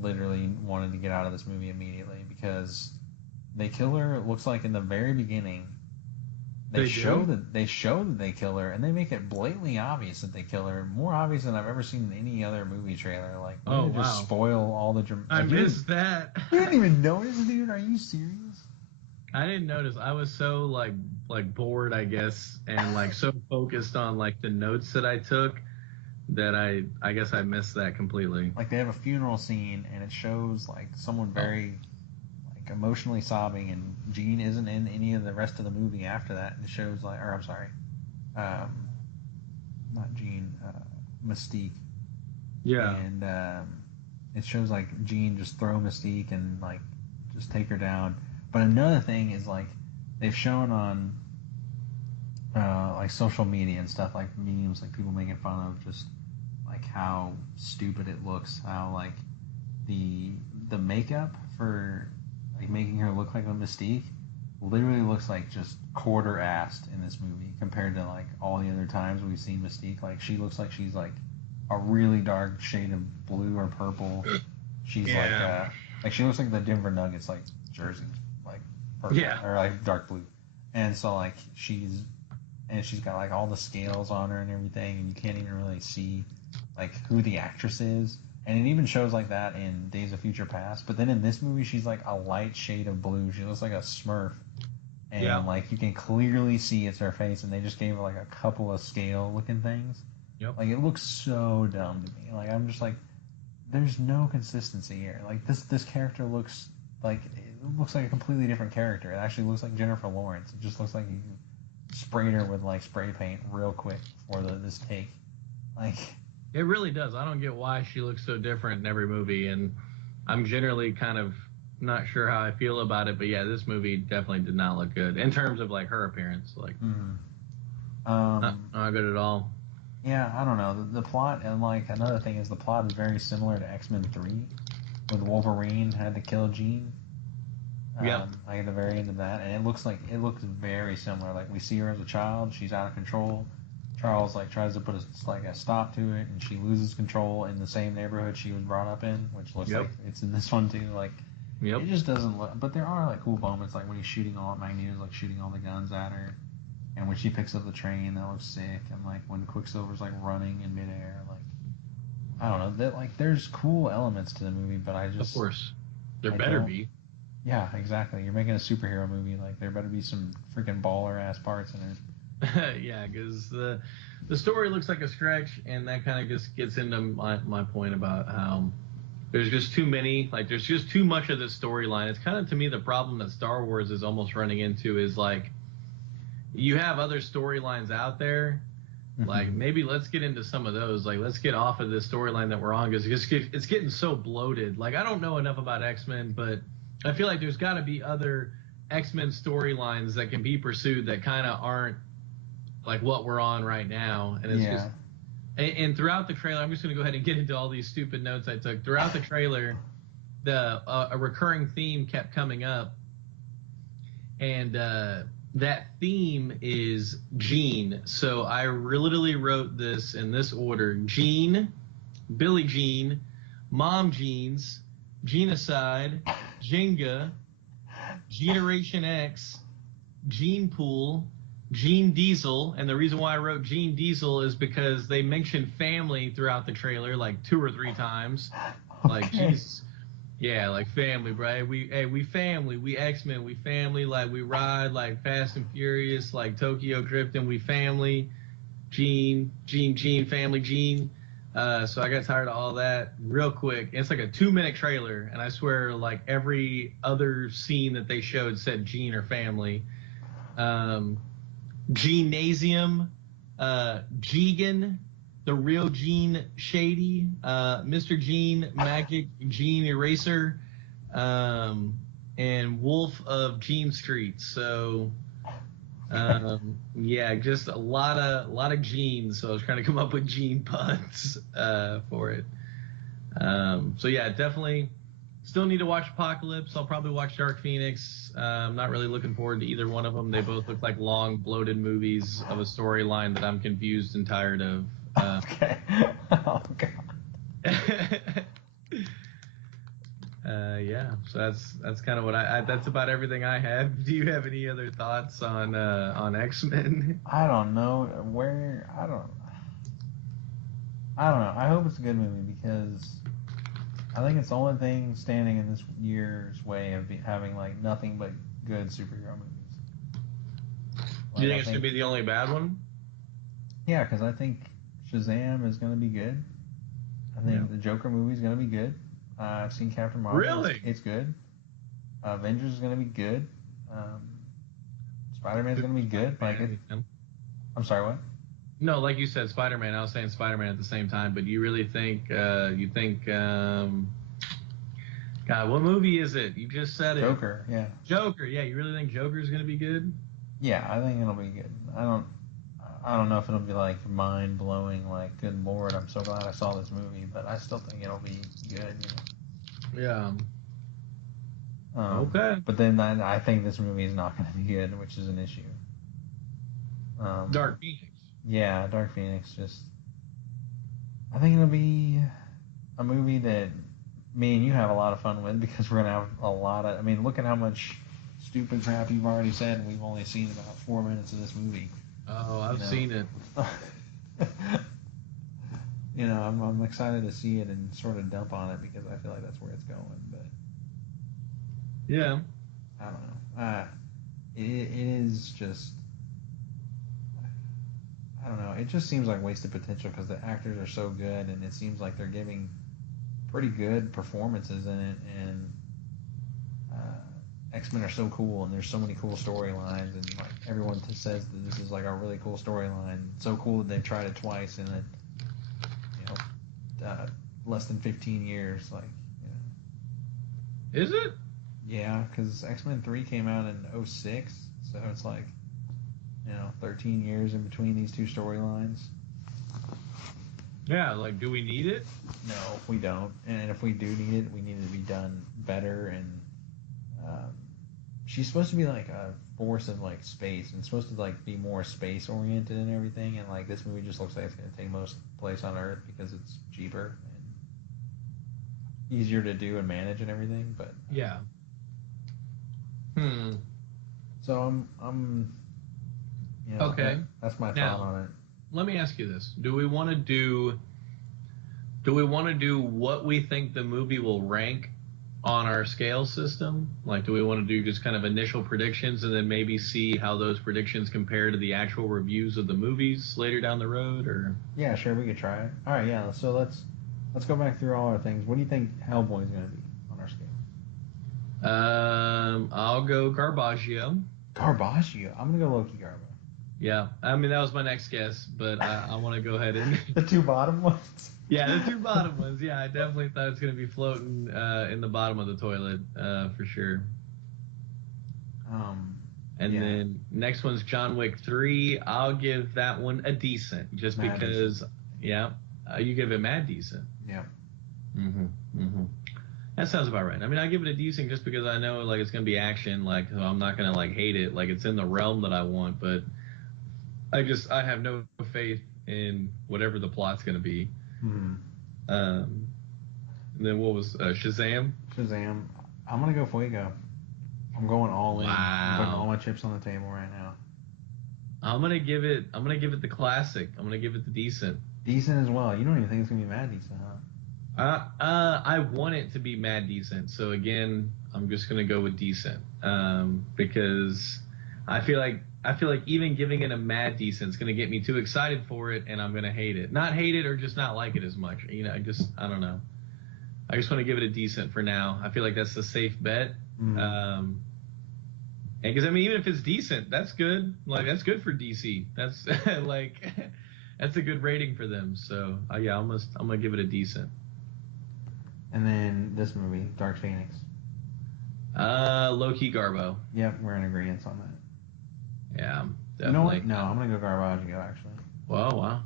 literally wanted to get out of this movie immediately because they kill her. It looks like in the very beginning. They show that they kill her, and they make it blatantly obvious that they kill her. More obvious than I've ever seen in any other movie trailer. Like, just spoil all the. I missed that. You didn't even notice, dude? Are you serious? I didn't notice. I was so like bored, I guess, and like so focused on like the notes that I took that I guess I missed that completely. Like they have a funeral scene, and it shows like someone very. Emotionally sobbing, and Jean isn't in any of the rest of the movie after that. And it shows like, or I'm sorry, not Jean, Mystique. Yeah. And it shows like Jean just throw Mystique and like just take her down. But another thing is like they've shown on like social media and stuff, like memes, like people making fun of just like how stupid it looks, how like the makeup for like making her look like a Mystique literally looks like just quarter-assed in this movie compared to like all the other times we've seen Mystique. Like she looks like she's like a really dark shade of blue or purple. She's like she looks like the Denver Nuggets like jersey, like purple or like dark blue. And so like she's got like all the scales on her and everything, and you can't even really see like who the actress is. And it even shows like that in Days of Future Past. But then in this movie, she's like a light shade of blue. She looks like a Smurf. And like you can clearly see it's her face. And they just gave her like a couple of scale looking things. Yep. Like it looks so dumb to me. Like I'm just like, there's no consistency here. Like this character looks like a completely different character. It actually looks like Jennifer Lawrence. It just looks like you sprayed her with like spray paint real quick for this take. Like. It really does. I don't get why she looks so different in every movie, and I'm generally kind of not sure how I feel about it. But yeah, this movie definitely did not look good in terms of like her appearance. Like, not good at all. Yeah, I don't know the plot, and like another thing is the plot is very similar to X-Men 3, with Wolverine had to kill Jean. Like at the very end of that, and it looks very similar. Like we see her as a child, she's out of control. Charles like tries to put a stop to it, and she loses control in the same neighborhood she was brought up in, which looks like it's in this one too. Like it just doesn't look. But there are like cool moments, like when he's shooting Magneto's like shooting all the guns at her, and when she picks up the train, that looks sick. And like when Quicksilver's like running in midair, like I don't know, that like there's cool elements to the movie, but I just of course there better be. Yeah, exactly. You're making a superhero movie, like there better be some freaking baller ass parts in it. Yeah, because the story looks like a stretch, and that kind of just gets into my point about how there's just too many, like there's just too much of this storyline. It's kind of to me the problem that Star Wars is almost running into is like you have other storylines out there, like maybe let's get into some of those. Like let's get off of this storyline that we're on because it's getting so bloated. Like I don't know enough about X-Men, but I feel like there's got to be other X-Men storylines that can be pursued that kind of aren't like what we're on right now. And it's just and throughout the trailer, I'm just going to go ahead and get into all these stupid notes I took. Throughout the trailer, a recurring theme kept coming up, and that theme is Jean. So I literally wrote this in this order: Jean, Billie Jean, Mom Jeans, Genocide, Jenga, Generation X, Gene Pool, Gene Diesel. And the reason why I wrote Gene Diesel is because they mentioned family throughout the trailer like 2 or 3 times. Like, Jesus. Yeah, like family, bro. We family. We X-Men. We family. Like, we ride like Fast and Furious, like Tokyo Drifting. We family. Gene, family, Gene. So I got tired of all that real quick. It's like a 2-minute trailer, and I swear like every other scene that they showed said Gene or family. Gymnasium, Jegan, the real Gene Shady, Mr. Gene, Magic Gene Eraser, and Wolf of Gene Street. So, yeah, just a lot of genes. So I was trying to come up with gene puns for it. So yeah, definitely. Still need to watch Apocalypse. I'll probably watch Dark Phoenix. I'm not really looking forward to either one of them. They both look like long, bloated movies of a storyline that I'm confused and tired of. Okay. Oh god. Yeah, so that's kind of what I that's about everything I have. Do you have any other thoughts on X-Men? I don't know where. I don't know. I hope it's a good movie because I think it's the only thing standing in this year's way of having like nothing but good superhero movies. Do you think it's gonna be the only bad one? Yeah, because I think Shazam is gonna be good. I think the Joker movie is gonna be good. I've seen Captain Marvel. Really? It's good. Avengers is gonna be good. Spider-Man is gonna be good. I'm sorry, what? No, like you said, Spider-Man. I was saying Spider-Man at the same time, but you really think God, what movie is it? You just said it. Joker, yeah. Joker, yeah. You really think Joker's gonna be good? Yeah, I think it'll be good. I don't know if it'll be like mind blowing, like good lord, I'm so glad I saw this movie, but I still think it'll be good. Yeah. Okay. But then I think this movie is not going to be good, which is an issue. Dark Phoenix. Yeah, Dark Phoenix. I think it'll be a movie that me and you have a lot of fun with because we're gonna have a lot of. I mean, look at how much stupid crap you've already said, and we've only seen about 4 minutes of this movie. Oh, I've seen it. I'm excited to see it and sort of dump on it because I feel like that's where it's going. But yeah, I don't know. It is just. I don't know. It just seems like wasted potential because the actors are so good, and it seems like they're giving pretty good performances in it. And X-Men are so cool, and there's so many cool storylines, and like everyone says that this is like a really cool storyline. So cool that they've tried it twice in less than 15 years. Is it? Yeah, because X-Men 3 came out in 2006, so it's like 13 years in between these two storylines. Yeah, like, do we need it? No, we don't. And if we do need it, we need it to be done better. And she's supposed to be like a force of like space, and supposed to like be more space oriented and everything. And like this movie just looks like it's going to take most place on Earth because it's cheaper and easier to do and manage and everything. But yeah. So I'm okay. That's my thought on it. Let me ask you this: Do we want to do what we think the movie will rank on our scale system? Like, do we want to do just kind of initial predictions and then maybe see how those predictions compare to the actual reviews of the movies later down the road? Or yeah, sure, we could try it. All right, yeah. So let's go back through all our things. What do you think Hellboy's going to be on our scale? I'll go Garbaggio. Garbaggio. I'm gonna go Loki Garbo. Yeah, I mean that was my next guess, but I want to go ahead and the two bottom ones. Yeah, the two bottom ones. Yeah, I definitely thought it's gonna be floating in the bottom of the toilet for sure. And then next one's John Wick 3. I'll give that one a decent, just mad because. Decent. Yeah, you give it mad decent. Yeah. That sounds about right. I mean, I give it a decent just because I know like it's gonna be action. Like, so I'm not gonna like hate it. Like, it's in the realm that I want, but I have no faith in whatever the plot's gonna be. And then what was Shazam? Shazam. I'm gonna go Fuego. I'm going all in. Wow. I'm putting all my chips on the table right now. I'm gonna give it the classic. I'm gonna give it the decent. Decent as well. You don't even think it's gonna be mad decent, huh? I want it to be mad decent. So again, I'm just gonna go with decent. Because I feel like even giving it a mad decent is gonna get me too excited for it, and I'm gonna hate it. Not hate it or just not like it as much. I don't know. I just want to give it a decent for now. I feel like that's the safe bet. And because I mean, even if it's decent, that's good. Like, that's good for DC. That's like that's a good rating for them. So yeah, I'm gonna give it a decent. And then this movie, Dark Phoenix. Low-key Garbo. Yep, we're in agreement on that. Yeah, definitely. You know what? No, I'm gonna go Garbaggio actually. Well, wow.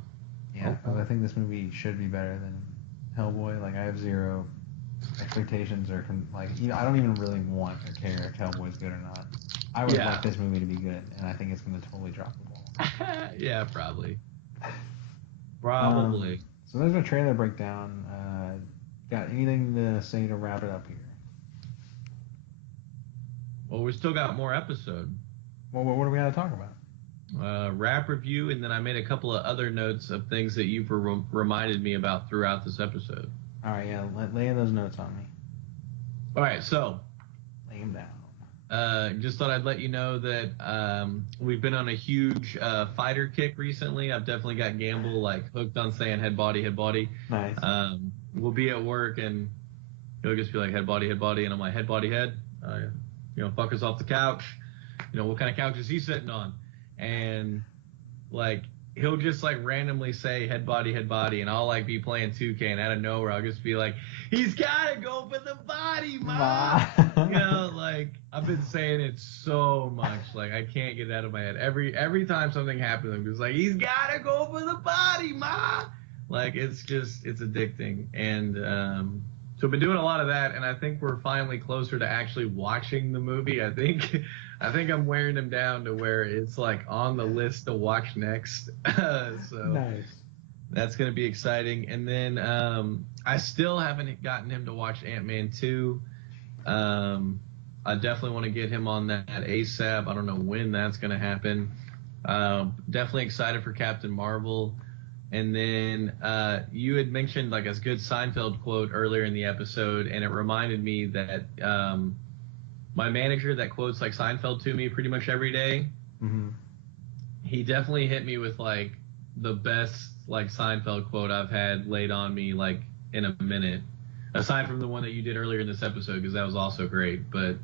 Yeah, because I think this movie should be better than Hellboy. Like I have zero expectations or I don't even really want or care if Hellboy's good or not. I would like this movie to be good, and I think it's gonna totally drop the ball. Yeah, probably. Probably. So there's a trailer breakdown. Got anything to say to wrap it up here? Well, we still got more episode. Well, what do we got to talk about? Rap review, and then I made a couple of other notes of things that you've reminded me about throughout this episode. All right, yeah, lay those notes on me. All right, so lay them down. Just thought I'd let you know that we've been on a huge fighter kick recently. I've definitely got Gamble hooked on saying head body, head body. Nice. We'll be at work and he'll just be like head body, and I'm like head body, head. Fuck us off the couch. What kind of couch is he sitting on? And he'll just randomly say head body, and I'll be playing 2K, and out of nowhere I'll just be like, he's gotta go for the body, ma. I've been saying it so much, I can't get it out of my head. Every time something happens, I'm just like, he's gotta go for the body, ma. It's addicting, and so I've been doing a lot of that, and I think we're finally closer to actually watching the movie. I think I'm wearing him down to where it's on the list to watch next. So nice. That's going to be exciting. And then I still haven't gotten him to watch Ant-Man 2. I definitely want to get him on that ASAP. I don't know when that's going to happen. Definitely excited for Captain Marvel. And then you had mentioned a good Seinfeld quote earlier in the episode, and it reminded me that my manager that quotes Seinfeld to me pretty much every day, he definitely hit me with the best Seinfeld quote I've had laid on me in a minute, aside from the one that you did earlier in this episode, because that was also great. But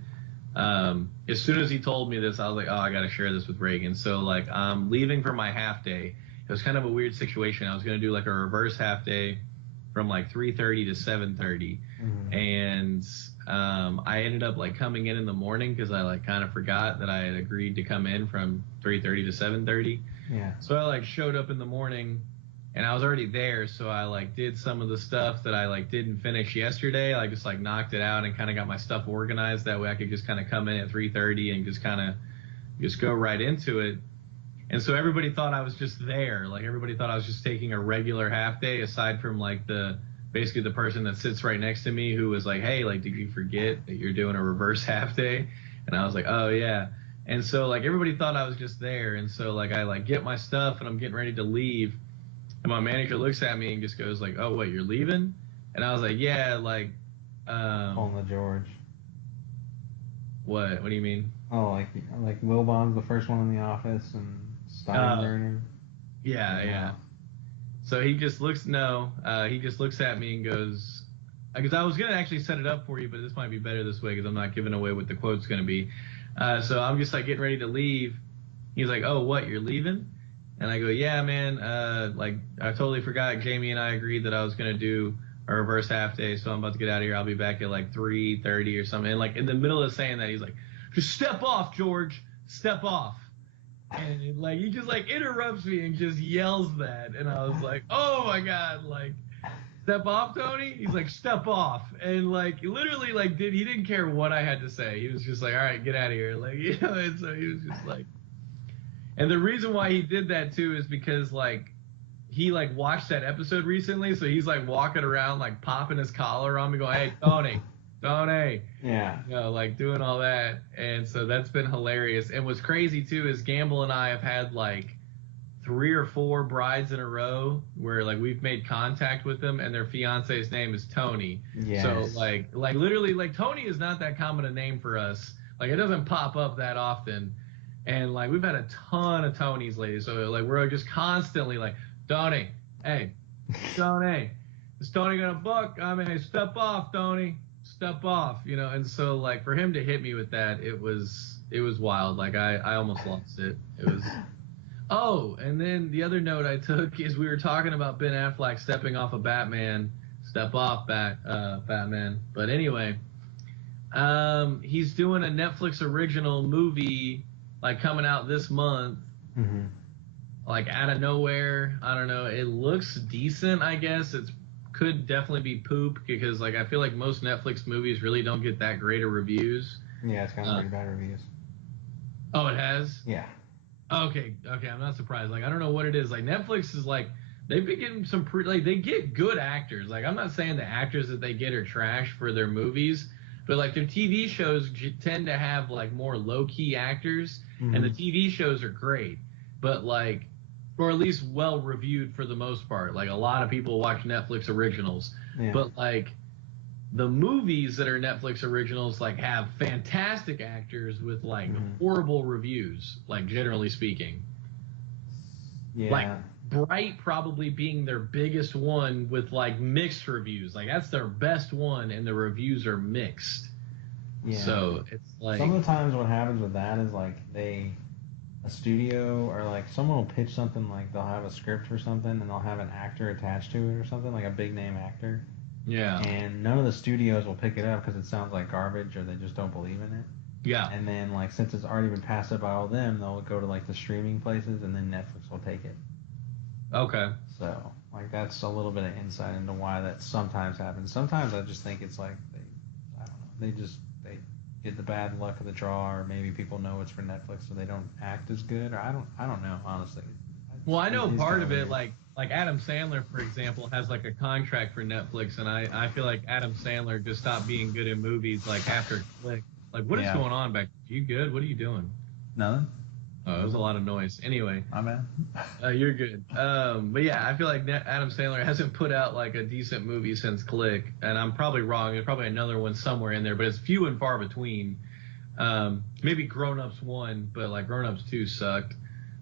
as soon as he told me this, I was like, oh, I got to share this with Reagan. So I'm leaving for my half day. It was kind of a weird situation. I was going to do a reverse half day from 3:30 to 7:30. And I ended up coming in the morning because I kind of forgot that I had agreed to come in from 3:30 to 7:30. Yeah. So I showed up in the morning and I was already there. So I did some of the stuff that I didn't finish yesterday. I just knocked it out and kind of got my stuff organized. That way I could just kind of come in at 3:30 and just go right into it. And so everybody thought I was just there. Everybody thought I was just taking a regular half day, aside from basically the person that sits right next to me who was like, hey, did you forget that you're doing a reverse half day? And I was like, oh yeah. And so everybody thought I was just there. And so I get my stuff and I'm getting ready to leave. And my manager looks at me and just goes oh, what, you're leaving? And I was like, yeah, on the George. What do you mean? Oh, like Wilbon's the first one in the office and Steinbrenner. Yeah. So he just looks at me and goes, because I was going to actually set it up for you, but this might be better this way because I'm not giving away what the quote's going to be. So I'm just getting ready to leave. He's like, oh, what, you're leaving? And I go, yeah, man. I totally forgot. Jamie and I agreed that I was going to do a reverse half day. So I'm about to get out of here. I'll be back at 3:30 or something. And in the middle of saying that, he's like, just step off, George, step off. And he just interrupts me and just yells that, and I was like, oh my god, step off, Tony. He's like, step off. And literally he didn't care what I had to say. He was just like, all right, get out of here. And so he was just and the reason why he did that too is because he watched that episode recently, so he's walking around popping his collar on me going, hey, Tony. Yeah. Doing all that. And so that's been hilarious. And what's crazy too is Gamble and I have had 3 or 4 brides in a row where we've made contact with them and their fiance's name is Tony. Yes. So literally Tony is not that common a name for us. It doesn't pop up that often. And we've had a ton of Tonys lately. So we're just constantly Tony, hey, Tony, is Tony gonna book? I mean, step off, Tony. Step off, and so for him to hit me with that, it was wild. I almost lost it. It was. Oh, and then the other note I took is we were talking about Ben Affleck stepping off of Batman. Step off, Batman. But anyway, He's doing a Netflix original movie, like coming out this month. Mm-hmm. Like out of nowhere. I don't know. It looks decent, I guess. It could definitely be poop because like I feel like most Netflix movies really don't get that great of reviews. Yeah, it's got pretty bad reviews. Oh, it has? Yeah. Okay, I'm not surprised. Like I don't know what it is. Like Netflix is like they've been getting some they get good actors. Like I'm not saying the actors that they get are trash for their movies, but like their TV shows tend to have like more low key actors, and the TV shows are great, but like or at least well reviewed for the most part. Like a lot of people watch Netflix originals, but like the movies that are Netflix originals like have fantastic actors with like horrible reviews, like generally speaking. Yeah. Like Bright probably being their biggest one with like mixed reviews. Like that's their best one and the reviews are mixed. Yeah. So it's like some of the times what happens with that is like a studio or like someone will pitch something, like they'll have a script or something and they'll have an actor attached to it or something, like a big name actor. Yeah. And none of the studios will pick it up because it sounds like garbage or they just don't believe in it. Yeah. And then like since it's already been passed up by all of them, they'll go to like the streaming places and then Netflix will take it. Okay. So like that's a little bit of insight into why that sometimes happens. Sometimes I just think it's like I don't know, they get the bad luck of the draw, or maybe people know it's for Netflix so they don't act as good, or I don't know, honestly. Well, I know part of it, like Adam Sandler, for example, has like a contract for Netflix, and I feel like Adam Sandler just stopped being good in movies like after Click. Like, what is going on back there? You good? What are you doing? Nothing. Oh, it was a lot of noise. Anyway. My bad. You're good. But yeah, I feel like Adam Sandler hasn't put out like a decent movie since Click, and I'm probably wrong. There's probably another one somewhere in there, but it's few and far between. Maybe Grown Ups 1, but like Grown Ups 2 sucked,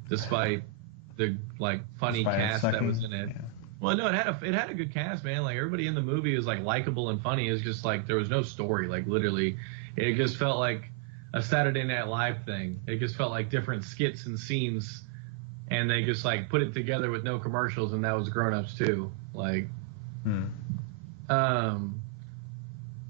despite the like funny cast that was in it. Yeah. Well, no, it had a good cast, man. Like everybody in the movie was like likable and funny. It's just like there was no story. Like literally, it just felt like a Saturday Night Live thing. It just felt like different skits and scenes, and they just like put it together with no commercials, and that was Grown Ups 2. Like,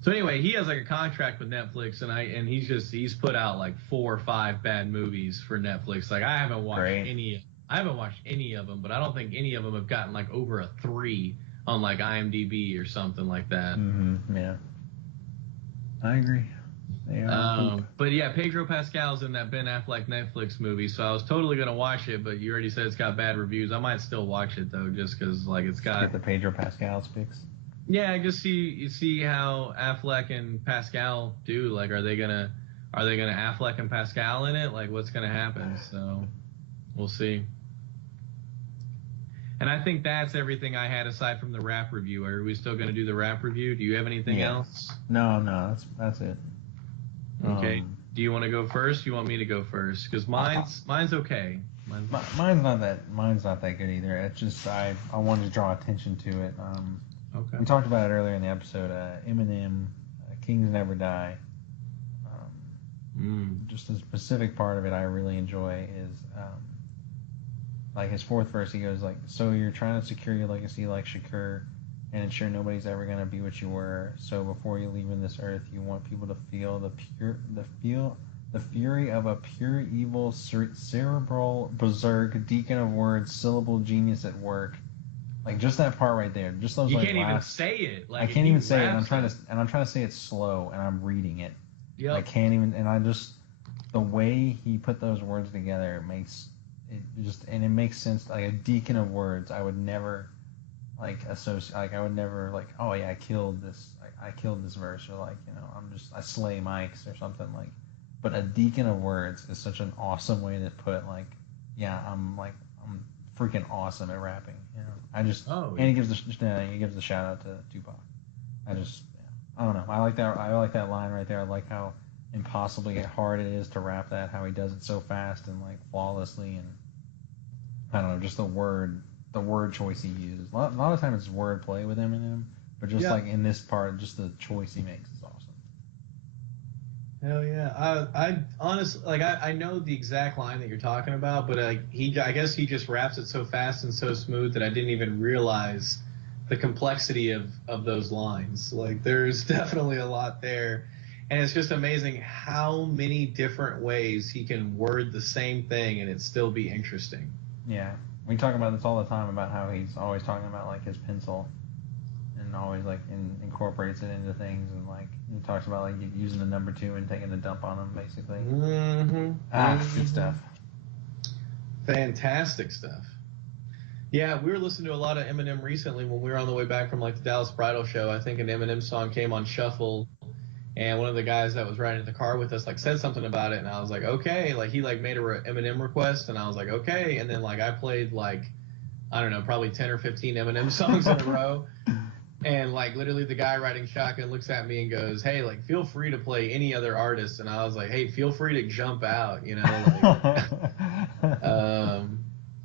So anyway, he has like a contract with Netflix, and he's put out like 4 or 5 bad movies for Netflix. Like I haven't watched any of them, but I don't think any of them have gotten like over a 3 on like IMDb or something like that. Yeah, I agree. But yeah, Pedro Pascal's in that Ben Affleck Netflix movie, so I was totally gonna watch it, but you already said it's got bad reviews. I might still watch it though, just because like it's got the Pedro Pascal speaks. Yeah, I just see how Affleck and Pascal do. Like, are they gonna Affleck and Pascal in it? Like, what's gonna happen? So, we'll see. And I think that's everything I had aside from the rap review. Are we still gonna do the rap review? Do you have anything else? No, that's it. Okay. Do you want to go first? Do you want me to go first? Because mine's okay. Mine's not that good either. It's just I wanted to draw attention to it. Okay. We talked about it earlier in the episode. Eminem, Kings Never Die. Just a specific part of it I really enjoy is like his 4th verse. He goes like, "So you're trying to secure your legacy like Shakur, and ensure nobody's ever gonna be what you were. So before you leave in this earth, you want people to feel the fury of a pure evil, cerebral berserk deacon of words, syllable genius at work." Like just that part right there, just those. You like, can't even say it. Like I can't even say it. And I'm trying to say it slow, and I'm reading it. Yep. I can't even, and I just the way he put those words together makes it makes sense. Like a deacon of words, I would never like associate. Like I would never like, oh yeah, I killed this verse, or like I slay mics or something like. But a deacon of words is such an awesome way to put like, yeah, I'm freaking awesome at rapping. And he gives the shout out to Tupac. I don't know. I like that line right there. I like how impossibly hard it is to rap that. How he does it so fast and like flawlessly, and I don't know, just the word choice he uses. A lot of times it's word play with Eminem, but just like in this part, just the choice he makes is awesome. Hell yeah! I honestly I know the exact line that you're talking about, but I guess he just raps it so fast and so smooth that I didn't even realize the complexity of those lines. Like there's definitely a lot there, And it's just amazing how many different ways he can word the same thing and it still be interesting. Yeah, we talk about this all the time about how he's always talking about like his pencil, and always like incorporates it into things, and like he talks about like using the number 2 and taking a dump on them, basically. Good stuff. Fantastic stuff. Yeah, we were listening to a lot of Eminem recently when we were on the way back from like the Dallas Bridal Show. I think an Eminem song came on shuffle, and one of the guys that was riding in the car with us like said something about it, and I was like, okay. Like he like made a Eminem request, and I was like, okay. And then like I played like, I don't know, probably 10 or 15 Eminem songs in a row. And like literally the guy riding shotgun looks at me and goes, hey, like feel free to play any other artist. And I was like, hey, feel free to jump out, you know, like,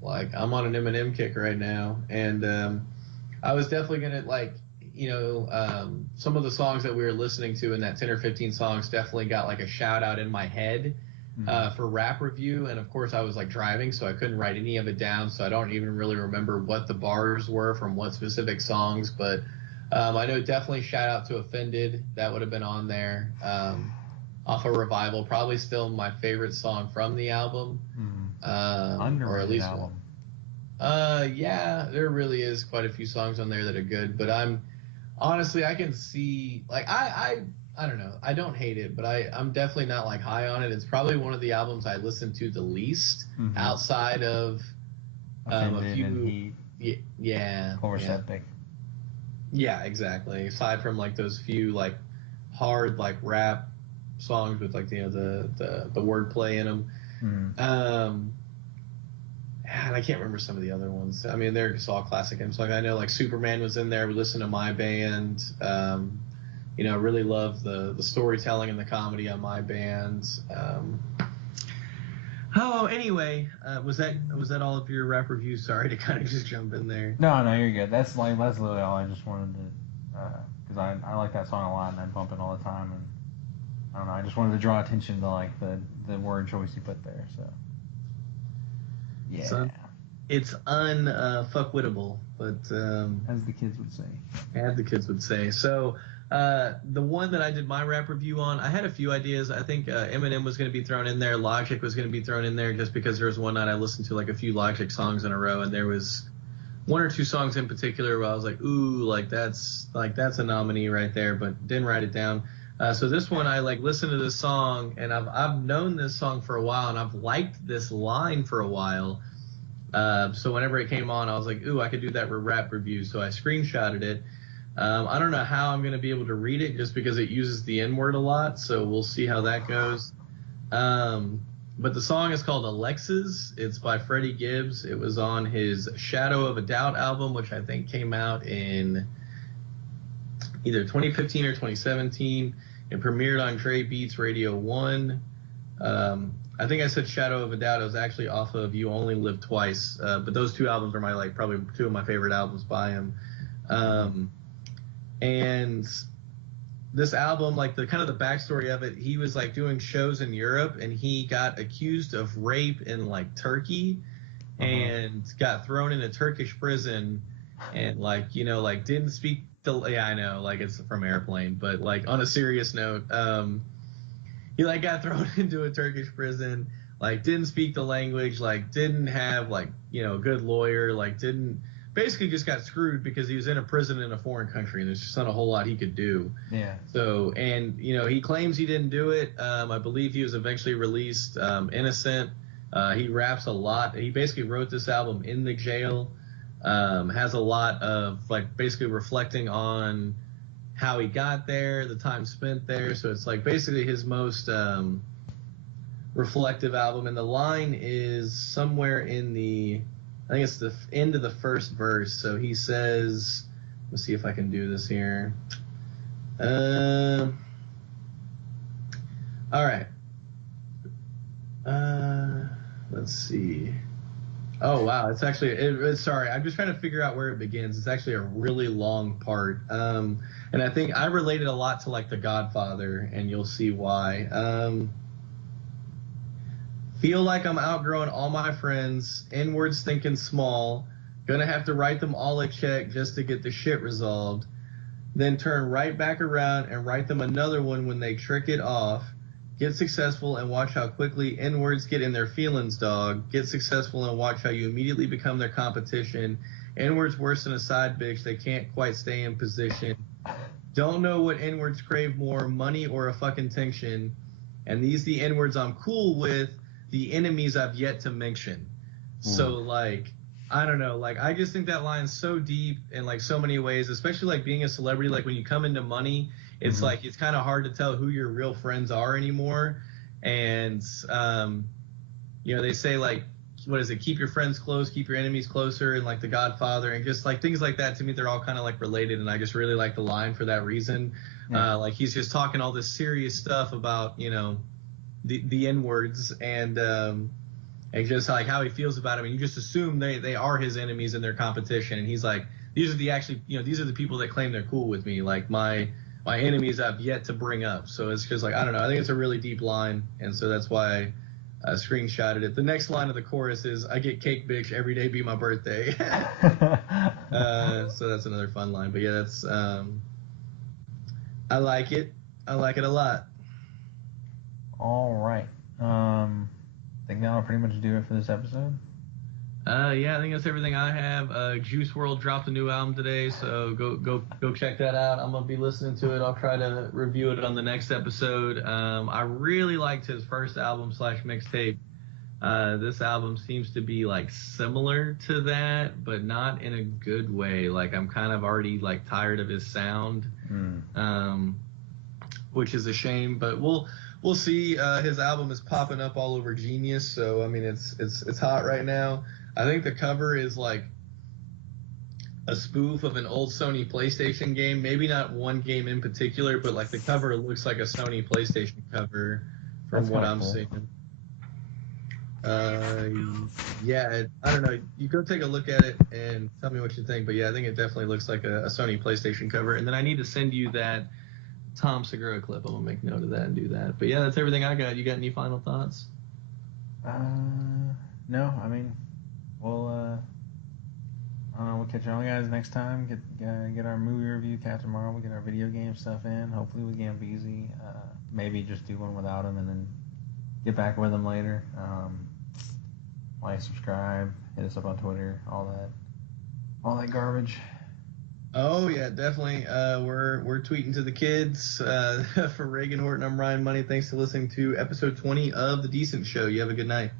like I'm on an Eminem kick right now. And I was definitely gonna like, you know, some of the songs that we were listening to in that 10 or 15 songs definitely got like a shout out in my head for rap review. And of course I was like driving, so I couldn't write any of it down, so I don't even really remember what the bars were from what specific songs. But I know definitely shout out to Offended, that would have been on there. Off of Revival, probably still my favorite song from the album. Underrated or at least album. Yeah, there really is quite a few songs on there that are good, but honestly, I can see, like, I don't know, I don't hate it, but I'm definitely not like high on it. It's probably one of the albums I listen to the least outside of a few. And Heat. Yeah. Core Septic. Yeah, exactly. Aside from like those few like hard like rap songs with like, you know, the wordplay in them. And I can't remember some of the other ones. I mean, they're just all classic hymns. Like I know like Superman was in there. We listened to My Band. You know, really love the storytelling and the comedy on My Band. Anyway, was that all of your rap reviews? Sorry to kind of just jump in there. No, you're good. That's literally all I just wanted to, because I like that song a lot and I bump it all the time, and I don't know, I just wanted to draw attention to like the word choice you put there. So yeah, so it's unfuckwittable, but as the kids would say. So the one that I did my rap review on, I had a few ideas. I think Eminem was going to be thrown in there. Logic was going to be thrown in there, just because there was one night I listened to like a few Logic songs in a row, and there was one or two songs in particular where I was like, ooh, like that's a nominee right there, but didn't write it down. So this one, I like listened to this song, and I've known this song for a while, and I've liked this line for a while. So whenever it came on, I was like, ooh, I could do that rap review. So I screenshotted it. I don't know how I'm going to be able to read it, just because it uses the N-word a lot. So we'll see how that goes. But the song is called Alexis. It's by Freddie Gibbs. It was on his Shadow of a Doubt album, which I think came out in either 2015 or 2017. It premiered on Dre Beats Radio 1. I think I said Shadow of a Doubt. It was actually off of You Only Live Twice. But those two albums are my probably two of my favorite albums by him. And this album, like the kind of the backstory of it, he was like doing shows in Europe, and he got accused of rape in like Turkey, and got thrown in a Turkish prison, and like, you know, like didn't speak yeah, I know, like it's from Airplane, but like on a serious note, he like got thrown into a Turkish prison, like didn't speak the language, like didn't have like, you know, a good lawyer, like basically just got screwed because he was in a prison in a foreign country, and there's just not a whole lot he could do. Yeah. So, and you know, he claims he didn't do it. I believe he was eventually released innocent. He raps a lot. He basically wrote this album in the jail. Has a lot of like basically reflecting on how he got there, the time spent there. So it's like basically his most reflective album. And the line is somewhere in I think it's the end of the first verse. So he says, let's see if I can do this here. All right. Let's see. Oh, wow. It's actually, sorry, I'm just trying to figure out where it begins. It's actually a really long part. And I think I related a lot to like The Godfather, and you'll see why. Feel like I'm outgrowing all my friends, N-words thinking small, gonna have to write them all a check just to get the shit resolved. then turn right back around and write them another one when they trick it off. Get successful and watch how quickly N-words get in their feelings, dog. Get successful and watch how you immediately become their competition. N-words worse than a side bitch. They can't quite stay in position. Don't know what N-words crave more, money or a fucking tension. And these the N-words I'm cool with, the enemies I've yet to mention. So, like, I don't know. Like, I just think that line's so deep in, like, so many ways, especially, like, being a celebrity. Like, when you come into money, it's like it's kind of hard to tell who your real friends are anymore. And, you know, they say, like, what is it? Keep your friends close, keep your enemies closer, and, like, The Godfather. And just, like, things like that, to me, they're all kind of, like, related. And I just really like the line for that reason. Yeah. Like, he's just talking all this serious stuff about, you know, the N-words and just like how he feels about him, and you just assume they are his enemies and their competition. And he's like, these are the people that claim they're cool with me. Like my enemies I've yet to bring up. So it's just like, I don't know. I think it's a really deep line, and so that's why I screenshotted it. The next line of the chorus is, "I get cake, bitch. Every day be my birthday." So that's another fun line. But yeah, that's I like it. I like it a lot. All right. I think that'll pretty much do it for this episode. Yeah, I think that's everything I have. Juice WRLD dropped a new album today, so go check that out. I'm gonna be listening to it. I'll try to review it on the next episode. I really liked his first album / mixtape. This album seems to be like similar to that, but not in a good way. Like, I'm kind of already like tired of his sound, which is a shame. But we'll see. His album is popping up all over Genius, so I mean it's hot right now. I think the cover is like a spoof of an old Sony PlayStation game. Maybe not one game in particular, but like the cover looks like a Sony PlayStation cover from That's what kinda I'm cool. seeing. Yeah, I don't know. You go take a look at it and tell me what you think. But yeah, I think it definitely looks like a Sony PlayStation cover. And then I need to send you that Tom Segura clip. I'm gonna make note of that and do that. But yeah, that's everything I got. You got any final thoughts? No. I mean, we'll catch y'all guys next time. Get our movie review cat tomorrow. We'll get our video game stuff in. Hopefully with Gambeezy. Maybe just do one without him and then get back with him later. Like, subscribe, hit us up on Twitter, all that garbage. Oh yeah, definitely. We're tweeting to the kids. For Reagan Horton, I'm Ryan Money. Thanks for listening to episode 20 of The Decent Show. You have a good night.